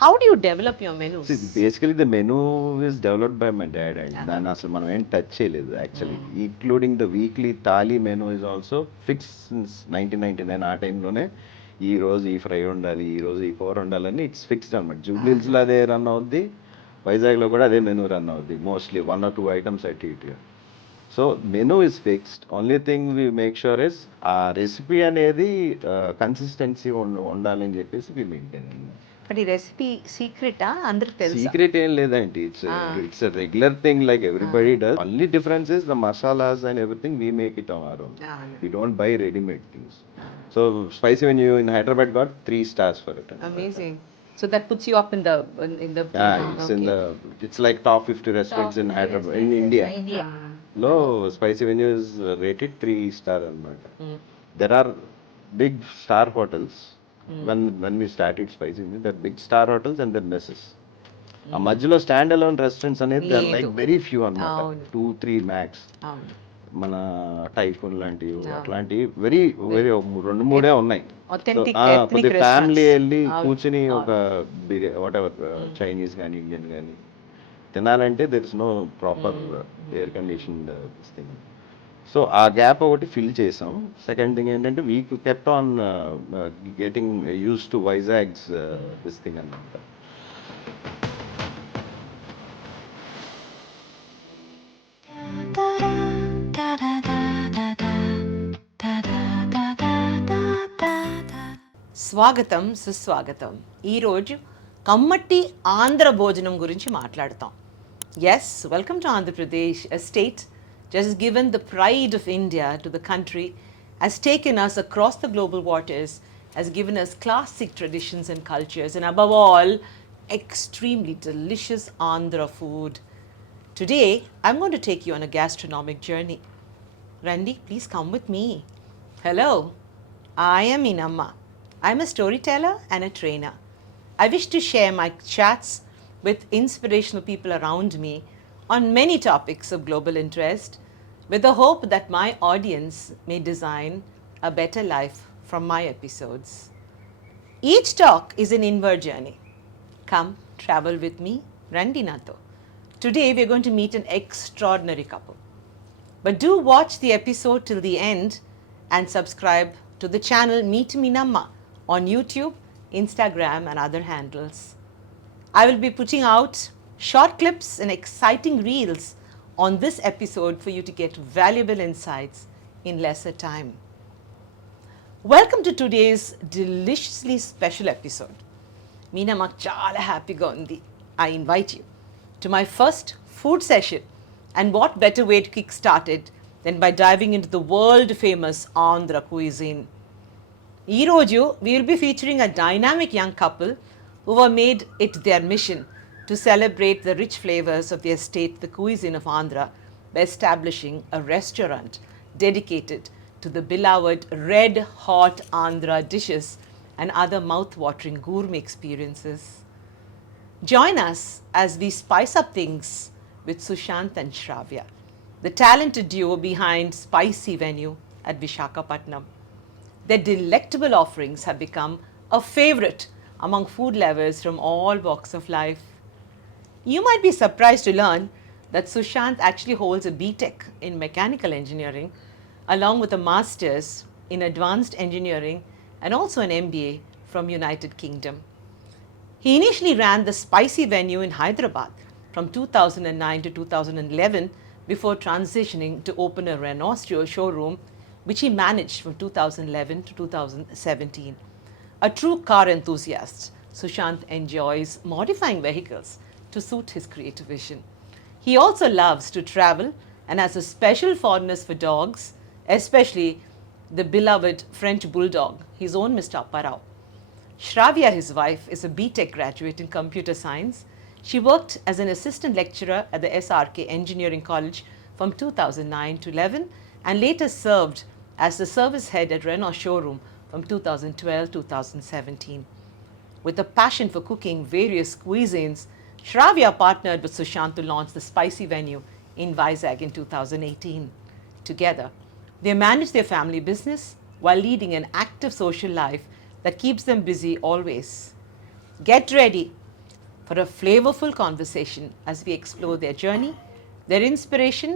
How do you develop your menus? See, basically the menu is developed by my dad and దాన్ని అసలు మనం ఏం touch చేయలేదు actually including the weekly thali menu is also fix since 1999 ఆ టైంలోనే ఈ రోజు ఈ ఫ్రై ఉండాలి ఈ రోజు ఈ కూర ఉండాలని ఇట్స్ ఫిక్స్డ్ అనమాట జూబ్లీహిల్స్లో అదే రన్ అవుద్ది వైజాగ్లో కూడా అదే మెనూ రన్ అవుద్ది మోస్ట్లీ 1 or 2 ఐటమ్స్ అటు ఇటు so menu is fixed only thing we make sure is ఆ రెసిపీ అనేది కన్సిస్టెన్సీ ఉండాలని చెప్పేసి వి మెయింటైన్. బట్ ఈ రెసిపీ సీక్రెటా అందరికి తెలుసా? సీక్రెట్ ఏం లేదండి. It's regular thing like everybody does. Only difference is the masalas and everything we make it on our own. We don't buy ready-made things. So spicy menu in Hyderabad got 3 stars for it. Amazing. So that puts you up in the Yeah, it's like top 50 restaurants in Hyderabad in India. India. Lo spicy menu is rated 3 star అన్నమాట. There are big star hotels. When we started spicy menu, there are big star hotels and then messes. ఆ మధ్యలో stand alone restaurants అనేది they are like very few అన్నమాట. 2-3 max. మన typhoon లాంటివి అట్లాంటివి very very 2-3 ఉన్నాయి. కొద్ది ఫ్యామిలీ వెళ్ళి కూర్చుని ఒక వాట్ ఎవర్ చైనీస్ కానీ ఇండియన్ కానీ తినాలంటే there is no proper air conditioned thing. So ఆ గ్యాప్ ఒకటి ఫిల్ చేసాం. సెకండ్ థింగ్ ఏంటంటే we kept on getting used to Vizag's this thing అన్నమాట. స్వాగతం సుస్వాగతం. ఈరోజు కమ్మటి ఆంధ్ర భోజనం గురించి మాట్లాడతాం. Yes, welcome to Andhra Pradesh, a state just has given the pride of India to the country, has taken us across the global waters, has given us classic traditions and cultures, and above all, extremely delicious Andhra food. Today, I'm going to take you on a gastronomic journey. Randy, please come with me. Hello, I am Inamma. I'm a storyteller and a trainer. I wish to share my chats with inspirational people around me on many topics of global interest, with the hope that my audience may design a better life from my episodes. Each talk is an inward journey. Come, travel with me, Randi Nato. Today we're going to meet an extraordinary couple. But do watch the episode till the end and subscribe to the channel Meet Me Namma on YouTube, Instagram and other handles. I will be putting out short clips and exciting reels on this episode for you to get valuable insights in lesser time. Welcome to today's deliciously special episode. Meena maku chaala happyga undi. I invite you to my first food session, and what better way to kickstart it than by diving into the world famous Andhra cuisine. Ee roju we will be featuring a dynamic young couple who have made it their mission to celebrate the rich flavors of their state, the cuisine of Andhra, by establishing a restaurant dedicated to the beloved red hot Andhra dishes and other mouth-watering gourmet experiences. Join us as we spice up things with Sushant and Shravya, the talented duo behind Spicy Venue at Vishakhapatnam. Their delectable offerings have become a favorite among food lovers from all walks of life. You might be surprised to learn that Sushant actually holds a BTech in mechanical engineering, along with a master's in advanced engineering and also an MBA from United Kingdom. He initially ran the Spicy Venue in Hyderabad from 2009 to 2011 before transitioning to open a Renault showroom, which he managed from 2011 to 2017. A true car enthusiast, Sushant enjoys modifying vehicles to suit his creative vision. He also loves to travel and has a special fondness for dogs, especially the beloved French bulldog, his own Mr. Apparao. Shravya, his wife, is a BTech graduate in computer science. She worked as an assistant lecturer at the SRK Engineering College from 2009 to 11 and later served as the service head at Renault showroom from 2012-2017. With a passion for cooking various cuisines, Shravya partnered with Sushant to launch the Spicy Venue in Vizag in 2018. Together, they manage their family business while leading an active social life that keeps them busy always. Get ready for a flavorful conversation as we explore their journey, their inspiration,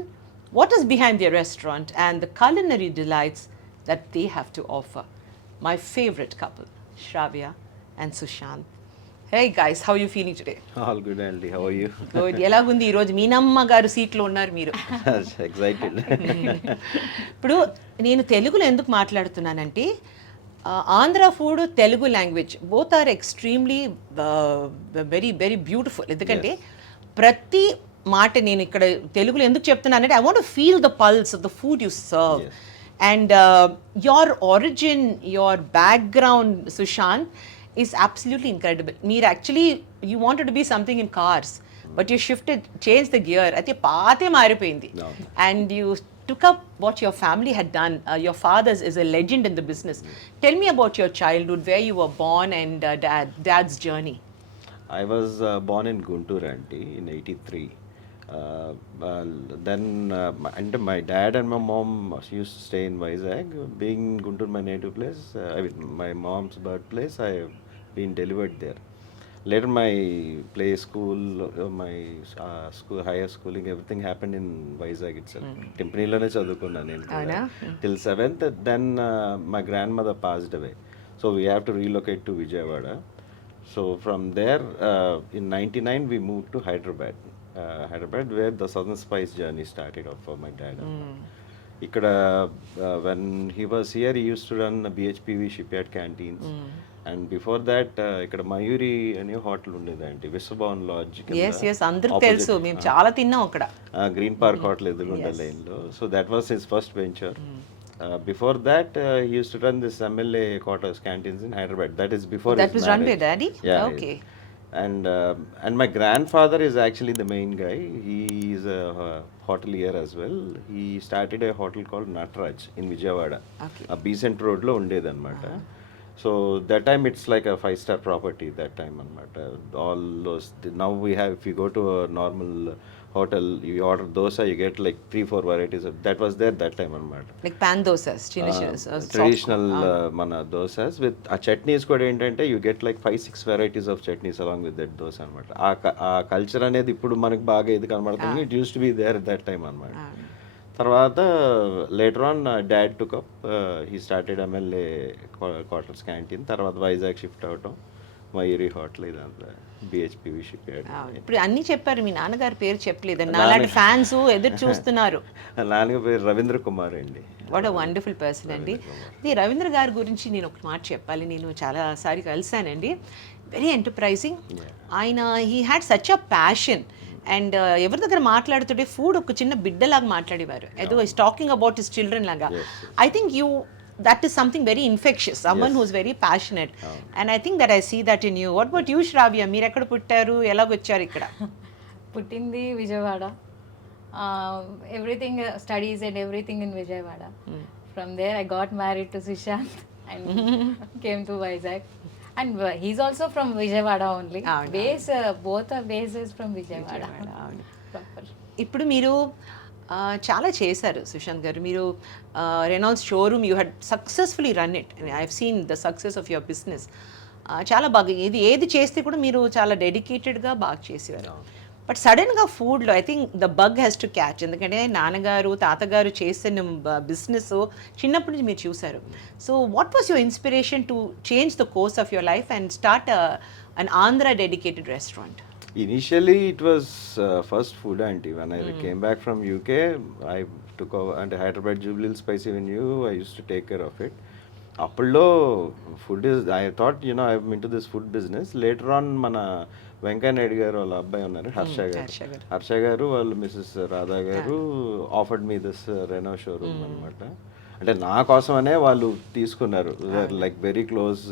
what is behind their restaurant, and the culinary delights that they have to offer. My favorite couple, Shravya and Sushant. Hey guys, how are you feeling today? All good, Andy. How are you? Good. ఎలాగుంది ఈరోజు మీనమ్మ గారు సీట్లో ఉన్నారు మీరు. Excited. ఇప్పుడు నేను తెలుగులో ఎందుకు మాట్లాడుతున్నానంటే Andhra food Telugu language both are extremely very very beautiful. ఎందుకంటే ప్రతి మాట నేను ఇక్కడ తెలుగులో ఎందుకు చెప్తున్నానంటే I want feel the pulse of the food you serve. And your origin, your background, Sushant, is absolutely incredible. Meer actually, you wanted to be something in cars, but you changed the gear. Ate paate maaripoyindi. And you took up what your family had done. Your father is a legend in the business. Tell me about your childhood, where you were born, and dad's journey. I was born in Guntur, Aunty, in 83. Then and my dad and my mom used to stay in Vizag. Being Guntur my native place, I mean my mom's birthplace, I have been delivered there. Later my play school, my school, higher schooling, everything happened in Vizag itself. Timpaniloనే చదువుకున్నాను నేను కూడా till 7th. Then my grandmother passed away, so we have to relocate to Vijayawada. So from there in 99 we moved to Hyderabad. Hyderabad, where the Southern Spice journey started off for my dad. Ikkada when he was here, he used to run BHPV shipyard canteens. And before that, ikkada Mayuri అనే hotel ఉండేదండి, విశ్వభవన్ LADS. yes అందరికి తెలుసు, మేము చాలా తిన్నాం అక్కడ. Green park hotel ఎదురుగుండే line లో. So that was his first venture. Before that, he used to run this MLA quarters canteens in Hyderabad. That is before That his was run by marriage. daddy? Yeah. Okay. And my grandfather is actually the main guy. He is a hotelier as well. He started a hotel called Natraj in Vijayawada. Okay. A Besant Road lo ఉండేది అనమాట. So that time it's like a 5-star property that time అనమాట. All those, now we have, if you go to a normal hotel, you order dosa, you get like 3-4 varieties of, that was there that time అనమాట. Like pan dosas, చిన్న traditional మన dosas with ఆ chutneys కూడా ఏంటంటే you get like 5-6 varieties of chutneys along with that dosa అనమాట. ఆ culture అనేది ఇప్పుడు మనకు బాగా ఇది కనబడుతుంది. It used to be there that time అనమాట. తర్వాత later on dad took up, he started MLA quarters canteen. తర్వాత వైజాగ్ షిఫ్ట్ అవటం, మయూరి హోటల్, ఇదంతా బిహెచ్పివి షిప్ యార్డ్. ఇప్పుడు అన్ని చెప్పారు, మీ నాన్నగారి పేరు చెప్పలేదు. నాలాంటి ఫ్యాన్స్ ఎదురు చూస్తున్నారు. నాన్నగారి పేరు రవీంద్ర కుమార్ అండి. వాట్ అ వండర్ఫుల్ పర్సన్ అండి. ఇది రవీంద్ర గారి గురించి నేను ఒక మాట చెప్పాలి. నేను చాలాసారి కలిసానండి. Very enterprising. ఆయన he had such a passion. And ఎవరి దగ్గర మాట్లాడుతుంటే ఫుడ్ ఒక చిన్న బిడ్డలాగా మాట్లాడేవారు. ఏదో is talking about his children లాగా. I think that is something very infectious, someone who's very passionate, and I think that I see that in you. What about you, Shravya? మీరు ఎక్కడ పుట్టారు, ఎలాగొచ్చారు ఇక్కడ? పుట్టింది Vijayawada. Everything studies and everything in Vijayawada. From there I got married to Sushant and came to Vizag. And he's also from Vijayawada only. Base, both are bases from Vijayawada. Proper. ఇప్పుడు మీరు చాలా చేశారు సుశాంత్ గారు. మీరు Reynolds showroom you had successfully run it. I have seen the success of your business. చాలా బాగా ఏది చేస్తే కూడా మీరు చాలా డెడికేటెడ్గా బాగా చేసేవారు. బట్ సడన్గా ఫుడ్లో I think the bug has to catch. ఎందుకంటే నాన్నగారు తాతగారు చేసిన బిజినెస్ చిన్నప్పటి నుంచి మీరు చూశారు. So what was your inspiration to change the course of your life and start an Andhra dedicated restaurant? Initially, it was first food aunty. When I came back from UK, I took over and Hyderabad Jubilee Spicy Venue. I used to take care of it. Apollo food is, I thought, you know, I'm into this food business. Later on, mana Venkaiah Naidu గారు వాళ్ళ అబ్బాయి ఉన్నారు, హర్ష గారు వాళ్ళు Mrs Radha garu offered me this Renault showroom అనమాట. అంటే నా కోసమనే వాళ్ళు తీసుకున్నారు. Like very close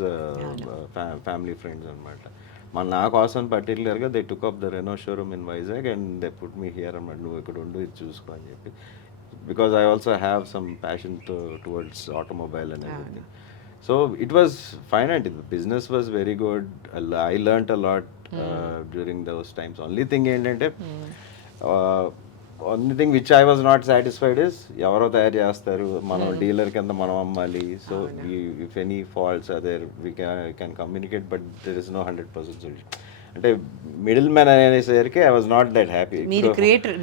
family friends అనమాట. నా కోసం పర్టికులర్గా they took up the Renault showroom in Vizag and they put me here అనమాట. నువ్వు ఇక్కడ ఉండు, ఇది చూసుకో అని చెప్పి. Because I also have some passion towards automobile and everything. So it was fine and the business was very good. I learnt a lot during those times. Only thing ఏంటంటే only thing which I was not satisfied is ఎవరో తయారు చేస్తారు, మనం dealer కింద మనం అమ్మాలి. So if any faults అదే we can communicate, but there is no 100% solution. అంటే మిడిల్ మ్యాన్ అనేసరికి I was not that happy.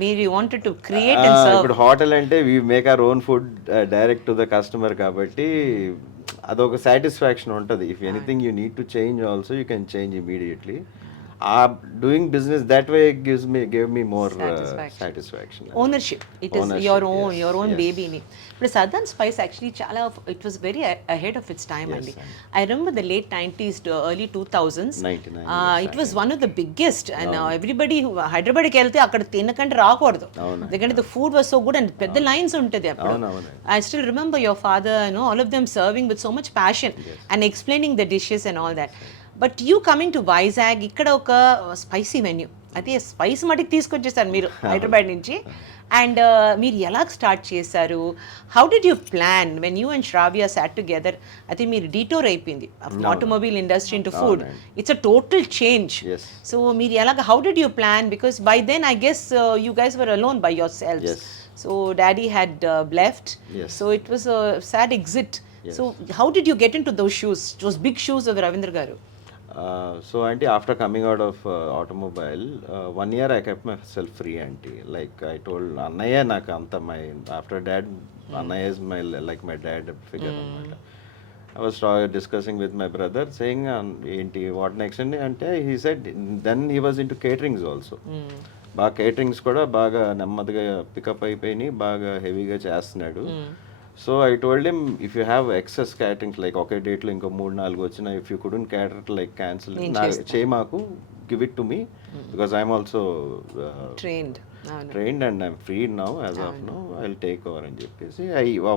మీరు wanted to create and serve. ఇప్పుడు హోటల్ అంటే we make our own food direct to the customer కాబట్టి అదొక satisfaction ఉంటుంది. If anything you need to change also you can change immediately. Doing business that way gave me more satisfaction. Ownership, it is your own బేబీని. ఇప్పుడు Southern Spice actually చాలా, it was very ahead of its time అండి. I remember the late 90s to early 2000s. It was one of the biggest. And everybody హైదరాబాద్కి వెళ్తే అక్కడ తినకంటే రాకూడదు, ఎందుకంటే the food was so good and పెద్ద lines ఉంటుంది అప్పుడు. I still remember your father, all of them serving with so much passion and explaining the dishes and all that. But you coming to Vizag, ఇక్కడ ఒక spicy menu, అదే spice మటుకు తీసుకొచ్చేసారు మీరు హైదరాబాద్ నుంచి. And మీరు ఎలా స్టార్ట్ చేశారు? How did you plan when you and Shravya sat together? అయితే మీరు డీటోర్ అయిపోయింది automobile industry into food, it's a total change. So మీరు ఎలాగ, how did you plan? Because by then I guess you guys were alone by yourselves. So daddy had left. So it was a sad exit. So how did you get into those shoes, those big shoes of Ravindra garu? So aunty, after coming out of automobile, 1 year I kept myself free aunty. Like I told Annaya నాకు అంత my after dad, Annaya is my like my dad figure అన్నమాట. I was discussing with my brother saying ఏంటి what next అంటే he said then he was into caterings also. బాగా caterings కూడా బాగా నెమ్మదిగా pickup అయిపోయి బాగా హెవీగా చేస్తున్నాడు. So I told him if you have excess caterings like ఒకే డేట్లో ఇంకో 3-4 వచ్చినా if you couldn't cater like cancel చేయి మాకు, give it to me because I'm also trained and I'm free now as of now I will take over అని చెప్పేసి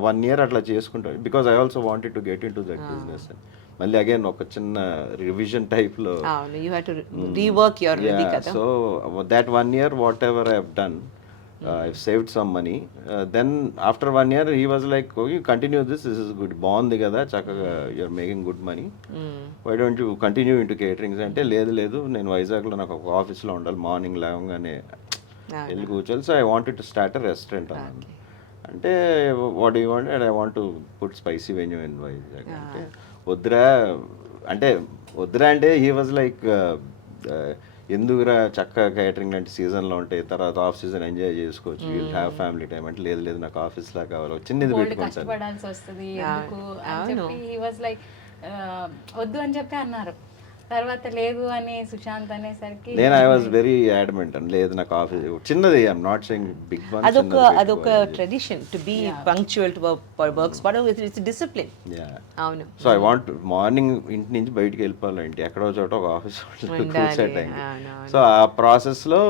1 year అట్లా చేసుకుంటాను. Because I also wanted to get in to that business. మళ్ళీ again ఒక చిన్న revision టైప్లో. So that 1 year whatever I have done, I've saved some money. Then after 1 year he was like, oh, you continue this is good, బాగుంది కదా చక్కగా you're making good money, why don't you continue into caterings అంటే లేదు నేను వైజాగ్లో నాకు ఒక ఆఫీస్లో ఉండాలి, మార్నింగ్ లేవగానే వెళ్ళి కూర్చోవాలి. So I wanted to start a restaurant అన్నాను. అంటే what you want? And I want to put spicy Venue in Vizag. అంటే వద్దురా అంటే హీ వాజ్ లైక్ ఎందుకురా చక్కగా కేటరింగ్ లాంటి సీజన్లో ఉంటాయి, తర్వాత ఆఫ్ సీజన్ ఎంజాయ్ చేసుకోవచ్చు, యూ హ్యావ్ ఫ్యామిలీ టైం. అంటే లేదు నాకు ఆఫీస్లా కావాలి, చిన్నది పెట్టుకుంటాను. వద్దు అని చెప్పి అన్నారు, తర్వాత లేదు అని సుశాంత్ అనేసరికి నేను ఐ వాజ్ వెరీ అడ్మెంట్ అని లేదు నాకు ఆఫీస్ చిన్నది. I'm not saying big one. అదొక tradition to be punctual to works, but it's discipline. అవును. సో ఐ వాంట్ మార్నింగ్ ఇంటి నుంచి బయటికి వెళ్ళిపోవాలంటే ఎక్కడో చోట ఒక ఆఫీస్ కూర్చే టైం. సో ఆ ప్రాసెస్లో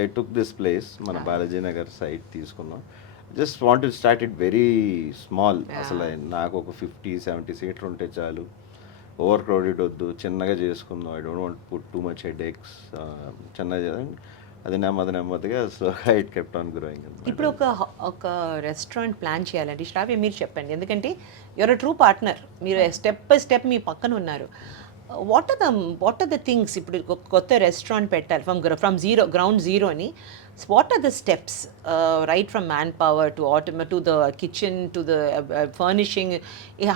ఐ టుక్ దిస్ ప్లేస్, మన బాలాజీ నగర్ సైట్ తీసుకున్నాం. Just want to start it very small. అసలు నాకు ఒక 50-70 సీట్లు ఉంటే చాలు, ఓవర్ క్రౌడెడ్ వద్దు, చిన్నగా చేసుకుందాం. I don't want put too much head X, చిన్నగా చేద్దాం. అది నెమ్మదిగా స్లోగా ఇట్ కెప్ట్ ఆన్ గ్రోయింగ్. ఇప్పుడు ఒక రెస్టారెంట్ ప్లాన్ చేయాలంటే శ్రావ్య మీరు చెప్పండి, ఎందుకంటే యువర్ ట్రూ పార్ట్నర్, మీరు స్టెప్ బై స్టెప్ మీ పక్కన ఉన్నారు. What are the things? ఇప్పుడు కొత్త రెస్టారెంట్ పెట్టాలి ఫ్రమ్ గ్రౌండ్ జీరో అని. What are the steps, right from manpower to the kitchen to the furnishing?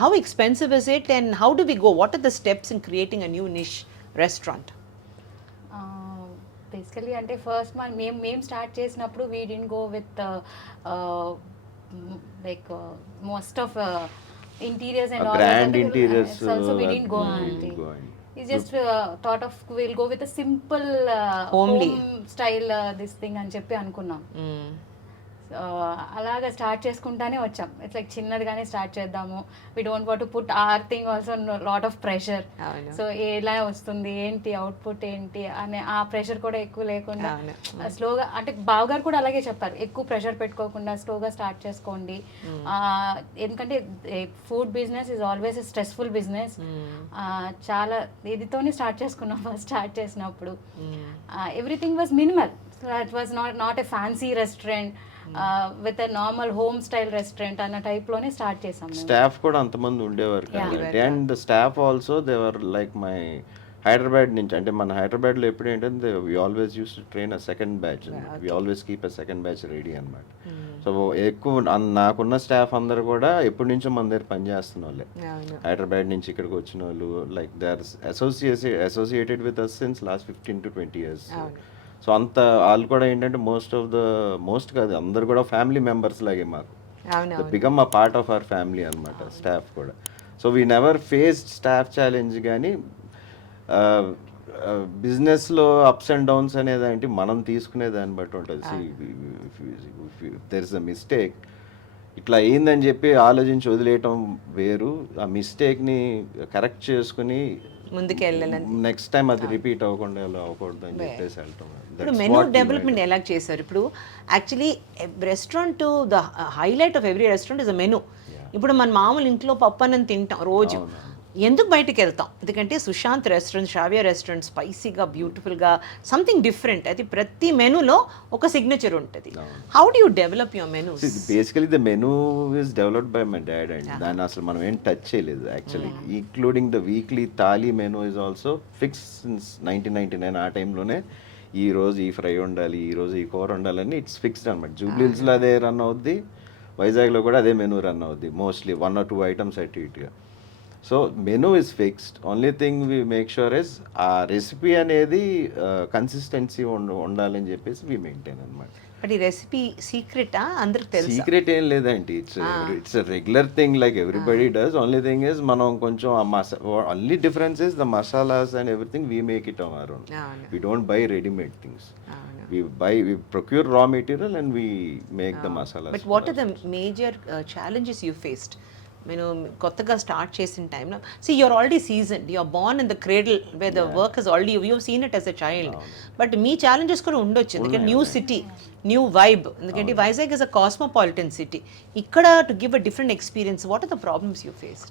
How expensive is it and how do we go? What are the steps in creating a new niche restaurant? Basically అంటే first మేము start చేసినప్పుడు we didn't go with like most of interiors and grand interiors, also we didn't go and it's just thought of we'll go with a simple Homely. home style this thing అని చెప్పి అనుకున్నాం. అలాగా start చేసుకుంటానే వచ్చాం. It's like చిన్నదిగానే start చేద్దాము, we don't want to put our thing also lot of pressure. So ఎలా వస్తుంది ఏంటి అవుట్పుట్ ఏంటి అనే ఆ ప్రెషర్ కూడా ఎక్కువ లేకుండా స్లోగా, అంటే బావగారు కూడా అలాగే చెప్పారు, ఎక్కువ ప్రెషర్ పెట్టుకోకుండా స్లోగా స్టార్ట్ చేసుకోండి. ఎందుకంటే food business is always a stressful business. చాలా ఇదితోనే స్టార్ట్ చేసుకున్నాం ఫస్ట్ స్టార్ట్ చేసినప్పుడు. Everything was minimal. So it was not a fancy restaurant with a normal home style restaurant అన్న టైప్ లోనే స్టార్ట్ చేసాం. స్టాఫ్ కూడా అంతమంది ఉండేవారు కాబట్టి, and the staff also they were like my Hyderabad నుంచి అంటే మన హైదరాబాద్లో ఎప్పుడు ఏంటంటే we always used to train a second batch, we always keep a second batch ready అనమాట. సో ఎక్కువ నాకున్న స్టాఫ్ అందరు కూడా ఎప్పటి నుంచో మన దగ్గర పనిచేస్తున్న వాళ్ళే. హైదరాబాద్ నుంచి ఇక్కడికి వచ్చిన వాళ్ళు like they are associated with us since last 15 to 20 years. So అంత వాళ్ళు కూడా ఏంటంటే మోస్ట్ కాదు అందరు కూడా ఫ్యామిలీ మెంబర్స్ లాగే మాకు become a part of our family అనమాట స్టాఫ్ కూడా. So we never faced staff challenge. కానీ బిజినెస్లో అప్స్ అండ్ డౌన్స్ అనేది ఏంటి మనం తీసుకునే దాన్ని బట్టి ఉంటుంది. దెర్ ఇస్ అ మిస్టేక్, ఇట్లా అయిందని చెప్పి ఆలోచించి వదిలేయటం వేరు, ఆ మిస్టేక్ని కరెక్ట్ చేసుకుని ముందుకు వెళ్ళాలని నెక్స్ట్ టైం అది రిపీట్ అవ్వకుండా అవ్వకూడదు అని చెప్పేసి వెళ్తాం. ఇప్పుడు మెనూ డెవలప్మెంట్ ఎలా చేశారు? ఇప్పుడు actually restaurant the highlight of every restaurant is a menu. ఇప్పుడు మన మామూలు ఇంట్లో పప్పు అన్నం తింటాం రోజు, ఎందుకు బయటకు వెళ్తాం? ఎందుకంటే సుశాంత్ రెస్టారెంట్, శ్రావ్య రెస్టారెంట్ స్పైసీగా బ్యూటిఫుల్గా సంథింగ్ డిఫరెంట్, అది ప్రతి మెనూలో ఒక సిగ్నేచర్ ఉంటుంది. How do you develop your menu? Basically the menu is developed by my dad and దాన్ని అసలు మనం ఏం టచ్ చేయలేదు actually. Including the weekly thali menu is also fix since 1999. ఆ టైంలోనే ఈ రోజు ఈ ఫ్రై ఉండాలి, ఈ రోజు ఈ కూర ఉండాలని ఇట్స్ ఫిక్స్డ్ అనమాట. జూబ్లీహిల్స్లో అదే రన్ అవుద్ది, వైజాగ్లో కూడా అదే మెనూ రన్ అవుద్ది, మోస్ట్లీ 1 or 2 items అటు ఇటుగా. So menu is fixed. Only thing we make sure is ఆ రెసిపీ అనేది కన్సిస్టెన్సీ ఉండాలని చెప్పేసి వి మెయింటైన్ అనమాట. బట్ ఈ రెసిపీ సీక్రెటా? అందరికి తెలుసు. సీక్రెట్ ఏం లేదండి, it's regular thing like everybody does. Only thing is మనం కొంచెం only difference is the masalas and everything we make it our own. We don't buy readymade things. We procure raw material and we make the masalas. But what are the major challenges you faced? నేను కొత్తగా start చేసిన టైంలో you're already seasoned, you're born in the cradle where the work is already you seen it as a child. But మీ challenges కూడా ఉండొచ్చు, ఎందుకంటే new city, new vibe. ఎందుకంటే Vizag is a cosmopolitan city. ఇక్కడ to give a different experience, what are the problems you faced?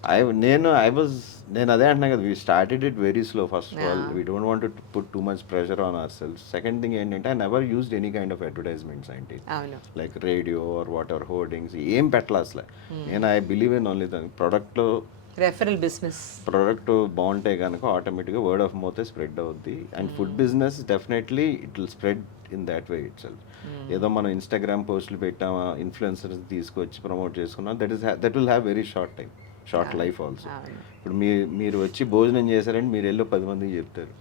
నేను అదే అంటున్నా కదా, we started it very slow. First of all we don't want to put too much pressure on our self. Second thing ఏంటంటే I never used any kind of advertisements అంటే like radio or whatever hoardings ఏం పెట్టాలి అసలు. నేను I believe in only దాని ప్రోడక్ట్లో referral business. Product బాగుంటే కనుక ఆటోమేటిక్గా వర్డ్ ఆఫ్ మౌత్ స్ప్రెడ్ అవుద్ది. And food business definitely it will spread in that way it self. ఏదో మనం ఇన్స్టాగ్రామ్ పోస్టులు పెట్టామా, ఇన్ఫ్లుయెన్సర్స్ తీసుకొచ్చి ప్రమోట్ చేసుకున్నాం, that will have very short life also. ఇప్పుడు మీరు వచ్చి భోజనం చేశారంటే మీరు వెళ్ళి 10 మందికి చెప్తారు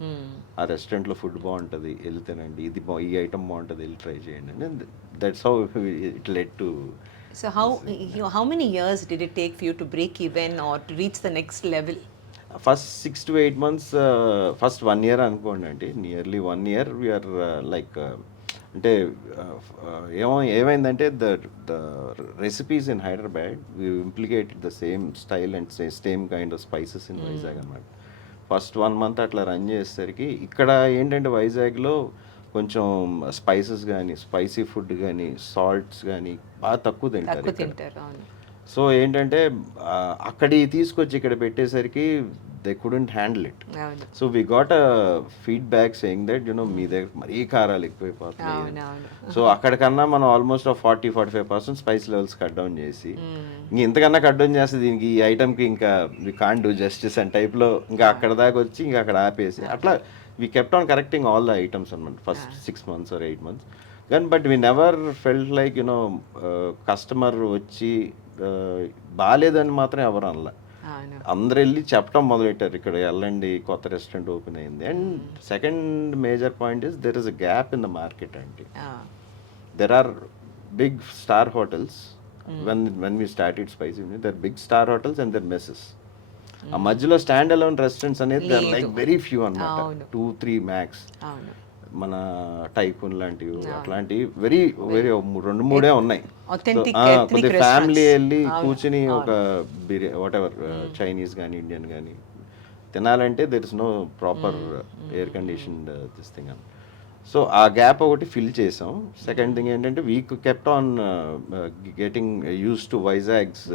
ఆ రెస్టారెంట్లో ఫుడ్ బాగుంటుంది వెళ్ళి తినండి, ఈ ఐటమ్ బాగుంటుంది వెళ్ళి ట్రై చేయండి అని. That's how it led to. So how many years did it take for you to break even or to reach the next level? First 6 to 8 months, first 1 year అనుకోండి అండి, నియర్లీ 1 year వీఆర్ లైక్ అంటే ఏమైందంటే the recipes in Hyderabad we implicated the same style and same kind of spices in Vizag అనమాట. First 1 month అట్లా run చేసేసరికి ఇక్కడ ఏంటంటే వైజాగ్లో కొంచెం స్పైసెస్ కానీ స్పైసీ ఫుడ్ కానీ సాల్ట్స్ కానీ బాగా తక్కువ తింటారు. సో ఏంటంటే అక్కడి తీసుకొచ్చి ఇక్కడ పెట్టేసరికి they couldn't handle it. So we got a feedback saying that మీ దగ్గర మరీ కారాలు ఎక్కువైపోతున్నాయి. సో అక్కడికన్నా మనం almost 40-45% spice levels cut down చేసి ఇంతకన్నా కట్ డౌన్ చేస్తే దీనికి ఈ ఐటమ్కి ఇంకా we can't do justice and టైప్లో ఇంకా అక్కడ దాకా వచ్చి ఇంకా అక్కడ ఆపేసి అట్లా we kept on correcting all the items on first 6 months or 8 months. But we never felt like customer వచ్చి బాగాలేదని మాత్రం ఎవరు అనలే. అందరు వెళ్ళి చెప్పడం మొదలెట్టారు ఇక్కడ వెళ్ళండి కొత్త రెస్టారెంట్ ఓపెన్ అయింది. And second major point is there is a gap in the market అంటే there are big star hotels. when we started Spicy, there are big star hotels and there are messes. ఆ మధ్యలో stand alone restaurants అనేది like very few అన్నమాట, 2-3 max. మన tycoon లాంటివి అట్లాంటివి very 2-3 ఉన్నాయి. కొద్ది ఫ్యామిలీ వెళ్ళి కూర్చుని ఒక వాట్ ఎవర్ చైనీస్ కానీ ఇండియన్ కానీ తినాలంటే there is no proper air conditioned this thing అని. సో ఆ గ్యాప్ ఒకటి ఫిల్ చేసాం. సెకండ్ థింగ్ ఏంటంటే we kept on getting used to Vizag's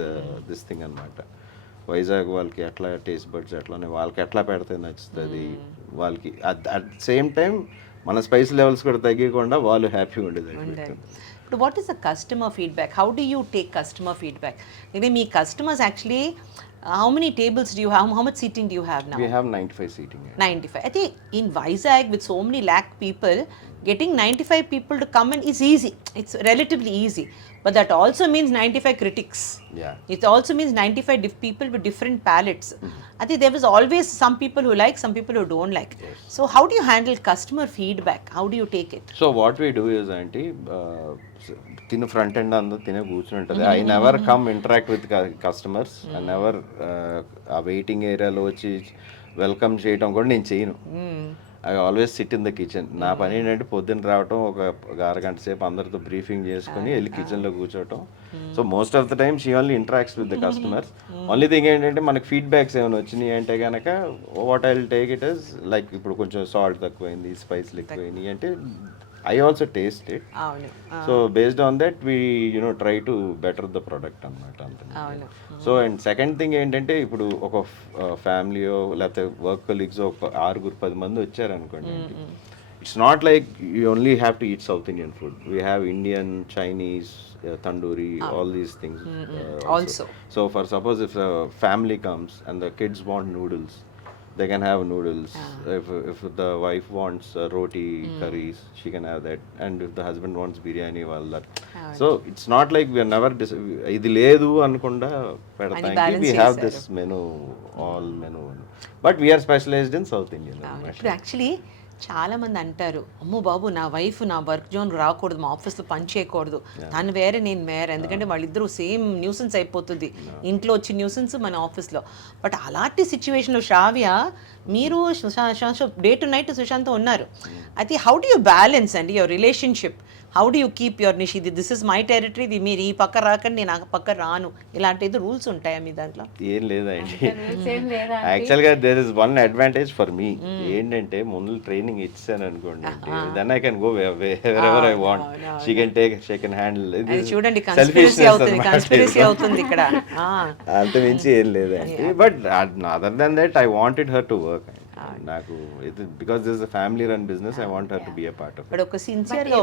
this thing అనమాట. వైజాగ్ వాళ్ళకి ఎట్లా టేస్ట్ బడ్స్ ఎట్లానే వాళ్ళకి ఎట్లా పెడితే నచ్చుతుంది వాళ్ళకి, అట్ సేమ్ టైం మన స్పైస్ లెవెల్స్ కూడా తగ్గకుండా వాళ్ళు హ్యాపీగా ఉండేది. ఇప్పుడు what is the customer feedback? How do you take customer feedback? అంటే మీ customers actually how many tables do you have? How much seating do you have now? We have 95 seating. 95. I think in Vizag with so many lakh people, getting 95 people to come in is easy. It's relatively easy. But that also means 95 critics. Yeah. It also means 95 people with different palates. I think there was always some people who like, some people who don't like. So how do you handle customer feedback? How do you take it? So what we do is aunty, తిన front end అంతా తినే కూర్చుని ఉంటుంది. I never come interact with customers. I never ఆ waiting ఏరియాలో వచ్చి welcome చేయటం కూడా నేను చేయను. I always SIT in the kitchen. నా పని ఏంటంటే పొద్దున్న రావటం, ఒక అరగంట సేపు అందరితో బ్రీఫింగ్ చేసుకుని వెళ్ళి కిచెన్లో కూర్చోవటం. So most of the time she only interacts with the customers. Only thing ఏంటంటే మనకి ఫీడ్బ్యాక్స్ ఏమైనా వచ్చినాయి అంటే కనుక what I will take it is like ఇప్పుడు కొంచెం సాల్ట్ తక్కువైంది, స్పైస్లు ఎక్కువైంది అంటే I also taste it. So based on that we try to better the product అన్నమాట. సో అండ్ సెకండ్ థింగ్ ఏంటంటే ఇప్పుడు ఒక ఫ్యామిలీయో లేకపోతే వర్క్ కొలీగ్స్ ఒక 6-10 మంది వచ్చారనుకోండి, it's not like you only have to eat south Indian food. We have Indian, Chinese, tandoori, all these things also. So for suppose if a family comes and the kids want noodles, they can have noodles. If the wife wants roti curries, she can have that. And if the husband wants biryani, all that. So it's not like we are never idi ledu anukunda pedtaniki. We have this menu, all menu. But we are specialized in South Indian. Actually చాలా మంది అంటారు, అమ్మో బాబు నా wife నా work zone రాకూడదు, మా ఆఫీస్లో పని చేయకూడదు, తను వేరే నేను వేరే, ఎందుకంటే వాళ్ళిద్దరూ సేమ్ న్యూసెన్స్ అయిపోతుంది, ఇంట్లో వచ్చి న్యూసెన్స్ మన ఆఫీస్లో. బట్ అలాంటి సిచ్యువేషన్లో శ్రావ్య మీరు డే టు నైట్ సుశాంత్తో ఉన్నారు. అయితే హౌ డు యూ బ్యాలెన్స్ అండి your relationship? How do you keep your niche? This is my territory, ఇది మీరు ఈ పక్క రాకండి, నేను ఆ పక్క రాను, ఇలాంటి రూల్స్ ఉంటాయా మీ దాంట్లో? ఏం లేదండి. యాక్చువల్గా there is one advantage for me. ఏంటంటే ముందు ట్రైనింగ్ ఇచ్చాను అనుకోండి, then I can go wherever I want. She can take, she can handle. చూడండి కన్స్పిరసీ అవుతుంది ఇక్కడ. అంత మించి ఏం లేదండి. But other than that I wanted her to work. నాకు because this is a family run business, I want her to be a part of it. But ఒక sincere గా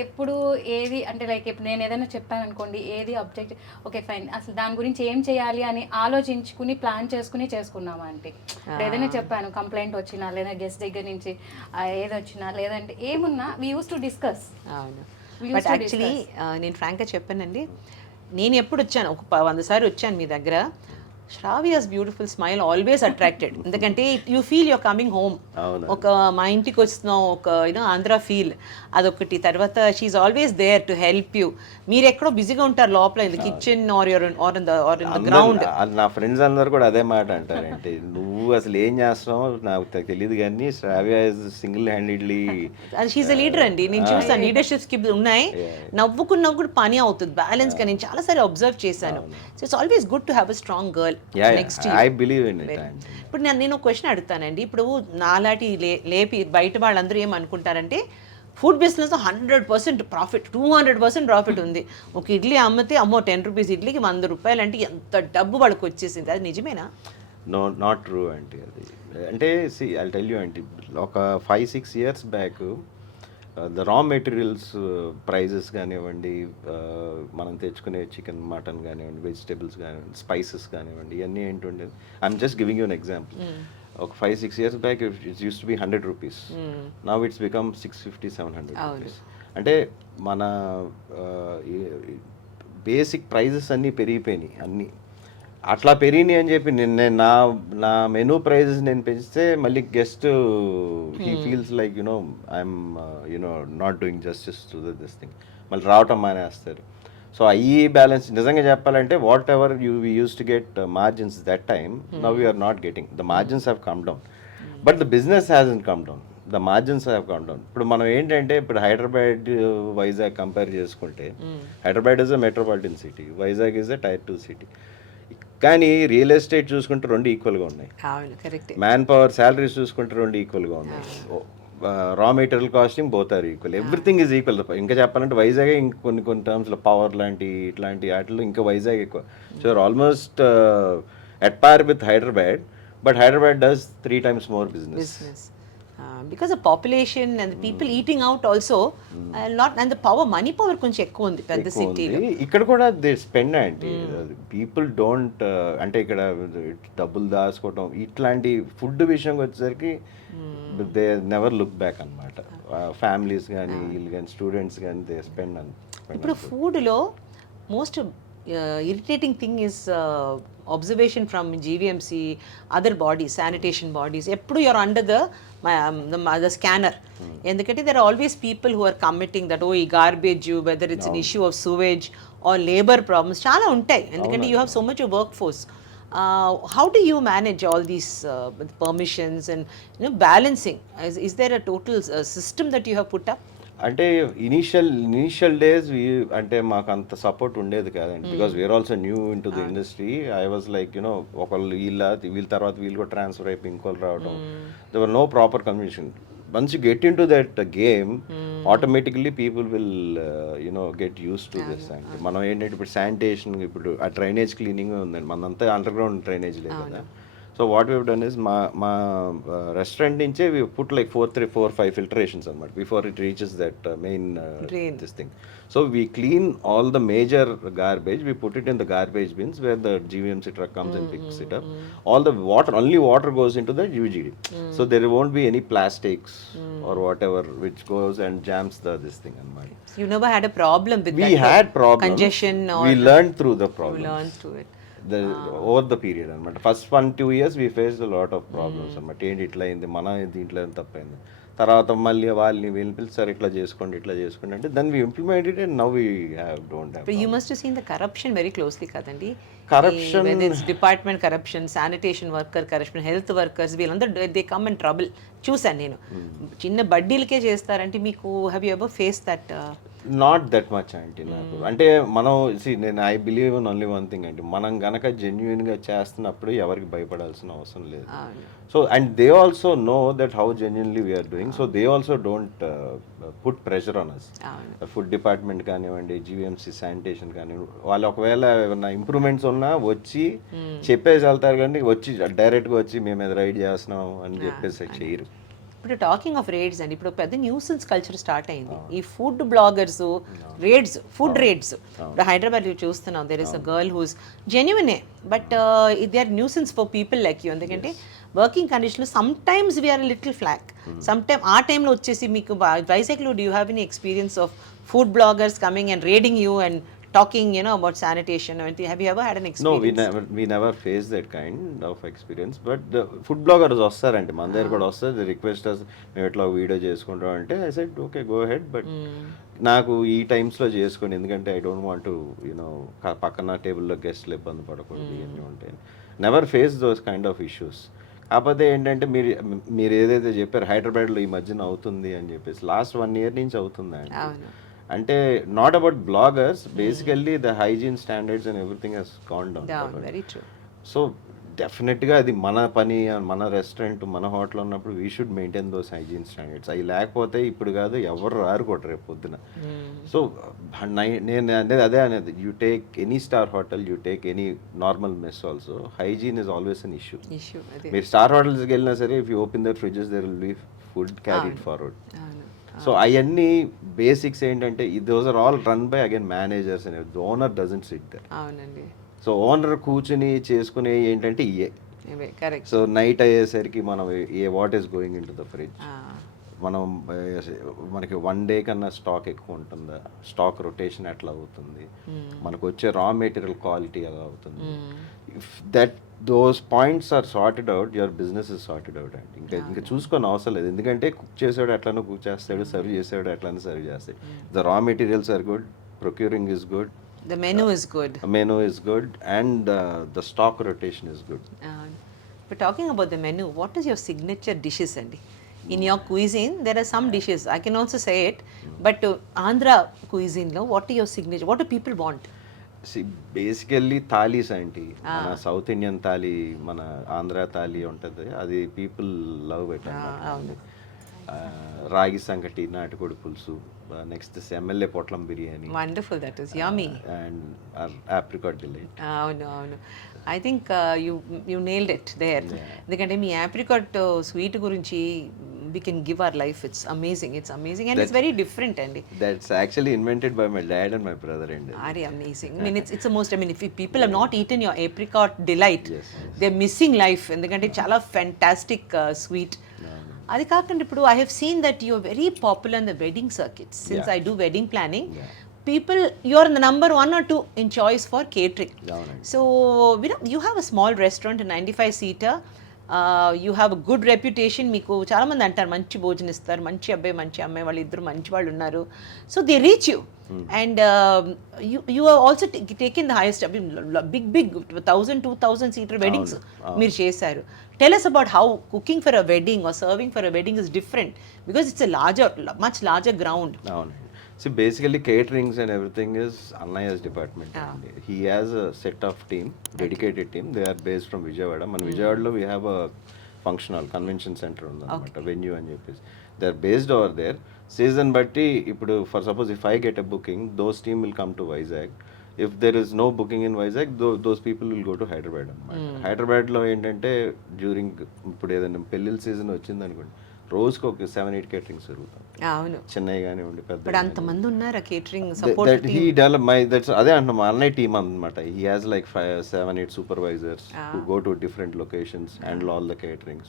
ఎప్పుడు ఏది అంటే లైక్ ఇప్పుడు నేను ఏదైనా చెప్పాను అనుకోండి, ఏది ఆబ్జెక్ట్ ఓకే ఫైన్, అసలు దాని గురించి ఏం చేయాలి అని ఆలోచించుకుని ప్లాన్ చేసుకున్నామా అంటే, ఏదైనా చెప్పాను కంప్లైంట్ వచ్చినా లేదా గెస్ట్ దగ్గర నుంచి ఏది వచ్చినా లేదంటే ఏమున్నా వి యూస్ టు డిస్కస్. అవును. బట్ యాక్చువల్లీ నేను ఫ్రాంక్గా చెప్పానండి, నేను ఎప్పుడు వచ్చాను, ఒక 100 సార్లు వచ్చాను మీ దగ్గర. Shravya's beautiful smile always attracted. ఎందుకంటే you feel you're coming home. ఒక మా ఇంటికి వస్తున్నాం, ఒక ఆంధ్ర ఫీల్ అదొకటి. తర్వాత she always there to help you. మీరు ఎక్కడో బిజీగా ఉంటారు లోపల, in the kitchen or in the ground. నా ఫ్రెండ్స్ అందరు కూడా అదే మాట అంటారంటే, నువ్వు అసలు ఏం చేస్తున్నావు నాకు తెలియదు కానీ Shravya is single handedly. She's a leader అండి. నేను చూసాను లీడర్షిప్ స్కిల్స్ ఉన్నాయి, నవ్వుకున్న కూడా పని అవుతుంది బ్యాలెన్స్ గా. నేను చాలాసార్లు అబ్జర్వ్ చేశాను. So it's always good to have a strong girl next. I believe in it. ఇప్పుడు నేను క్వశ్చన్ అడుగుతానండి. ఇప్పుడు నాలాంటి లేపి బయట వాళ్ళందరూ ఏమనుకుంటారంటే, ఫుడ్ బిజినెస్లో 100% ప్రాఫిట్, 200% ప్రాఫిట్ ఉంది. ఒక ఇడ్లీ అమ్మితే అమ్మో 10 రూపీస్ ఇడ్లీకి 100 రూపాయలు అంటే ఎంత డబ్బు వాళ్ళకి వచ్చేసింది. అది నిజమేనా? నో, నాట్ ట్రూ అంటే. అది అంటే సి ఐ టెల్ యూ అంటే, ఒక 5-6 years back the raw materials prices కానివ్వండి, మనం తెచ్చుకునే చికెన్, మటన్ కానివ్వండి, వెజిటేబుల్స్ కానివ్వండి, స్పైసెస్ కానివ్వండి, ఇవన్నీ ఏంటంటే I'm just giving you an example. ఒక 5-6 years back it's used to be 100 rupees. Now it's become 650-700 rupees. అంటే మన బేసిక్ ప్రైజెస్ అన్నీ పెరిగిపోయినాయి. అన్నీ అట్లా పెరిగినాయి అని చెప్పి నేను నా మెనూ ప్రైజెస్ నేను పెంచితే మళ్ళీ guest he feels like I'm not doing justice to this thing, మళ్ళీ రావటం మానేస్తారు. సో ఈ బ్యాలెన్స్ నిజంగా చెప్పాలంటే, whatever we used to get margins that time, now you are not getting. The margins have come down, but the business hasn't come down. The margins have come down. ఇప్పుడు మనం ఏంటంటే, ఇప్పుడు Hyderabad, Vizag compare చేసుకుంటే, Hyderabad is a metropolitan city, Vizag is a tyre 2 city. కానీ real estate చూసుకుంటే 2 ఈక్వల్గా ఉన్నాయి. Man power salaries చూసుకుంటే 2 ఈక్వల్గా ఉన్నాయి. Raw material costing both are equal. Everything is equal. ఇంకా చెప్పాలంటే వైజాగ్ కొన్ని టర్మ్స్లో పవర్ ఇట్లాంటి వాటిలో ఇంకా వైజాగ్ ఎక్కువ. So almost at par with Hyderabad, but Hyderabad does 3 times more business. Because the population and the people eating out also, lot and the power, money power కొంచెం ఎక్కువ ఉంది పెద్ద ఎక్కువ సిటీలో. ఉంది. ఇక్కడ కూడా దే స్పెండ్ అండి. పీపుల్ డోంట్ అంటే ఇక్కడ డబ్బులు దాచుకోవటం ఇట్లాంటి ఫుడ్ విషయంకి వచ్చేసరికి దే నెవర్ లుక్ బ్యాక్ అనమాట. ఫ్యామిలీస్ కానీ వీళ్ళు కానీ స్టూడెంట్స్ కానీ దే స్పెండ్ ఇప్పుడు ఫుడ్లో most irritating thing is observation from GVMC other bodies sanitation bodies ఎప్పుడు యూఆర్ అండర్ ద స్కానర్. ఎందుకంటే there are always people who are committing that oh ఈ garbage whether it's an issue of sewage or labour problems చాలా ఉంటాయి. ఎందుకంటే you have so much work force. How do you manage all these permissions and balancing? Is there a total system that you have put up? అంటే initial days అంటే మాకు అంత support ఉండేది కాదండి. Because we're also new in to the industry. I was like ఒకళ్ళు వీళ్ళ తర్వాత వీళ్ళు కూడా ట్రాన్స్ఫర్ అయిపోయి ఇంకోళ్ళు రావడం. There were no proper communication. Once you get in to that game automatically people will get used to this. అంటే మనం ఏంటంటే ఇప్పుడు శానిటేషన్ ఇప్పుడు ఆ డ్రైనేజ్ క్లీనింగ్ ఉందండి. మనంతా అండర్ గ్రౌండ్ డ్రైనేజ్ లేదు కదా. So what we done is మా రెస్టారెంట్ నుంచే వీ పుట్ లైక్ 4-5 ఫిల్టరేషన్స్ అనమాట before it reaches that main this thing. So we clean all the major garbage, we put it in the garbage bins wear the GVMC truck comes and picks it up. All the water, only water goes into the UGD. So there won't be any plastics or whatever which goes and jams this thing అనమాట. You never had a problem with We that had problems. congestion or We learned through the you problems. learned through it. Over the period అనమాట. First 1-2 years we faced a lot of problems అనమాట. ఏంటి ఇట్లా అయింది, మన దీంట్లో ఏం తప్పైంది. తర్వాత మళ్ళీ వాళ్ళని వీళ్ళని పిలిచి సార్ ఇట్లా చేసుకోండి అంటే then we implemented and now we don't have. But you must have seen the corruption very closely కదండి. Corruption, whether it's department corruption, sanitation worker corruption, health workers, వీళ్ళందరూ they come in trouble. చూసాను నేను. చిన్న బడ్డీలకే చేస్తారంటే మీకు have you ever face that? Not that much అంటే నాకు అంటే మనం నేను I believe in only one thing అంటే మనం గనక జెన్యున్గా చేస్తున్నప్పుడు ఎవరికి భయపడాల్సిన అవసరం లేదు. So and they also know that how genuinely we're doing. So they also don't put pressure on us. Food department కానివ్వండి, GVMC శానిటేషన్ కానివ్వండి, వాళ్ళు ఒకవేళ ఏమైనా ఇంప్రూవ్మెంట్స్ ఉన్నా వచ్చి చెప్పేసి వెళ్తారు కానీ వచ్చి డైరెక్ట్గా వచ్చి మేము ఇది రైడ్ చేస్తున్నాం అని చెప్పేసి చేయరు. ఇప్పుడు టాకింగ్ ఆఫ్ రేడ్స్ అండి, ఇప్పుడు పెద్ద న్యూసెన్స్ కల్చర్ స్టార్ట్ అయింది. ఈ food bloggers raids, food raids. ఇప్పుడు హైదరాబాద్ చూస్తున్నాం, there is a girl who's genuine but they are nuisance for people like you. ఎందుకంటే వర్కింగ్ కండిషన్లో sometimes we're little flak. Some time ఆ టైంలో వచ్చేసి మీకు వైజాగ్లో do you have any experience of food bloggers coming and raiding you and talking about sanitation? Have you ever had an experience? No, we never faced that kind of experience. But the food bloggers వస్తారంటే మన దగ్గర కూడా వస్తారు. They request అస్ మేము ఇట్లా video చేసుకుంటాం అంటే I said okay go head, but నాకు ఈ టైమ్స్లో చేసుకోండి ఎందుకంటే ఐ డోంట్ వాంట్ టు పక్కన టేబుల్లో గెస్ట్లు ఇబ్బంది పడకూడదు ఇవన్నీ ఉంటాయి. Never face those kind of issues. కాకపోతే ఏంటంటే మీరు ఏదైతే చెప్పారు హైదరాబాద్లో ఈ మధ్యన అవుతుంది అని చెప్పేసి, లాస్ట్ 1 year నుంచి అవుతుంది అండి. అంటే not about bloggers, basically the hygiene standards and everything he's gone down. Very true. So డెఫినెట్గా అది మన పని, మన రెస్టారెంట్, మన హోటల్ ఉన్నప్పుడు we should maintain those hygiene standards. అవి లేకపోతే ఇప్పుడు కాదు ఎవరు రారు కూడా రేపు పొద్దున. సో నేను అదే అనేది, you take any star hotel, you take any normal mess also, hygiene is always an issue. మీరు స్టార్ హోటల్స్కి వెళ్ళినా సరే, if you open their fridges there will be food carried forward. So అవన్నీ బేసిక్స్ ఏంటంటే those are all run by again managers అనేవి. The owner doesn't sit there. అవునండి. So owner కూర్చుని చేసుకునే ఏంటంటే ఇయే. కరెక్ట్. సో నైట్ అయ్యేసరికి మనం what is going in to the fridge, మనం మనకి 1 day కన్నా స్టాక్ ఎక్కువ ఉంటుందా, స్టాక్ రొటేషన్ ఎట్లా అవుతుంది, మనకు వచ్చే రా మెటీరియల్ క్వాలిటీ ఎలా అవుతుంది. If that those points are sorted out, your business is sorted out అండి. ఇంకా చూసుకొని అవసరం లేదు. ఎందుకంటే కుక్ చేసాడు ఎట్లనో కుక్ చేస్తాడు, సర్వ్ చేసాడు ఎట్లనో సర్వ్ చేస్తాడు. The raw materials are good, procuring is good, the menu is good. Menu is good, and the stock rotation is good. But talking about the menu, what is your signature dishes andi? In your cuisine there are some dishes, I can also say it, but Andhra cuisine lo what are your signature, what do people want? See, basically thalis anti, mana South Indian thali, mana Andhra thali untadi, adi people love it. రాగి సంగటి, నాటుకోడి పులుసు, next MLA పొట్లం biryani. Wonderful, that is yummy. And apricot delight. అవును అవును, I think you nailed it there. ఎందుకంటే మీ apricot sweet గురించి we can give our life. It's amazing, and it's very different, Andy. That's actually invented by my dad and my brother. And Very amazing. I mean, it's the most. I mean, if people have not eaten your apricot delight, Yes, they're missing life. ఎందుకంటే చాలా fantastic sweet. అది కాకుండా ఇప్పుడు I have seen that you're very popular in the wedding circuits. Since I do wedding planning, people, you're the number 1 or 2 in choice for catering. అవునండి. So, you have a small restaurant, a 95-seater. You have a good reputation. మీకు చాలా మంది అంటారు మంచి భోజనం ఇస్తారు, మంచి అబ్బాయి మంచి అమ్మాయి, వాళ్ళు ఇద్దరు మంచి వాళ్ళు ఉన్నారు. So they reach you and you are also taken the highest big 1,000-2,000 seater weddings మీరు చేశారు. Tell us about how cooking for a wedding or serving for a wedding is different, because it's a much larger ground. అవునండి. See, basically caterings and everything is Annaya's department. He has a set of team, dedicated team. They are based from Vijayawada. Man Vijayawada we have a functional convention center on venue and చెప్పేసి. They are based over there. Season batti ఇప్పుడు for suppose if I get a booking, those team will come to Vizag. If there is no booking in Vizag, those people will go to Hyderabad అన్నమాట. హైదరాబాద్లో ఏంటంటే during ఇప్పుడు ఏదైనా పెళ్ళిళ్ళ season వచ్చింది అనుకోండి, రోజుకి ఒక 7-8 కేటరింగ్స్ జరుగుతాయి. అవును, చెన్నై కానివ్వండి, బట్ పెద్ద అంతమంది ఉన్నారు catering that support. he developed అదే అంటున్నా మా అన్నయ్య టీమ్ అనమాట. he has like 7-8 supervisors who go to different locations, handle all the caterings.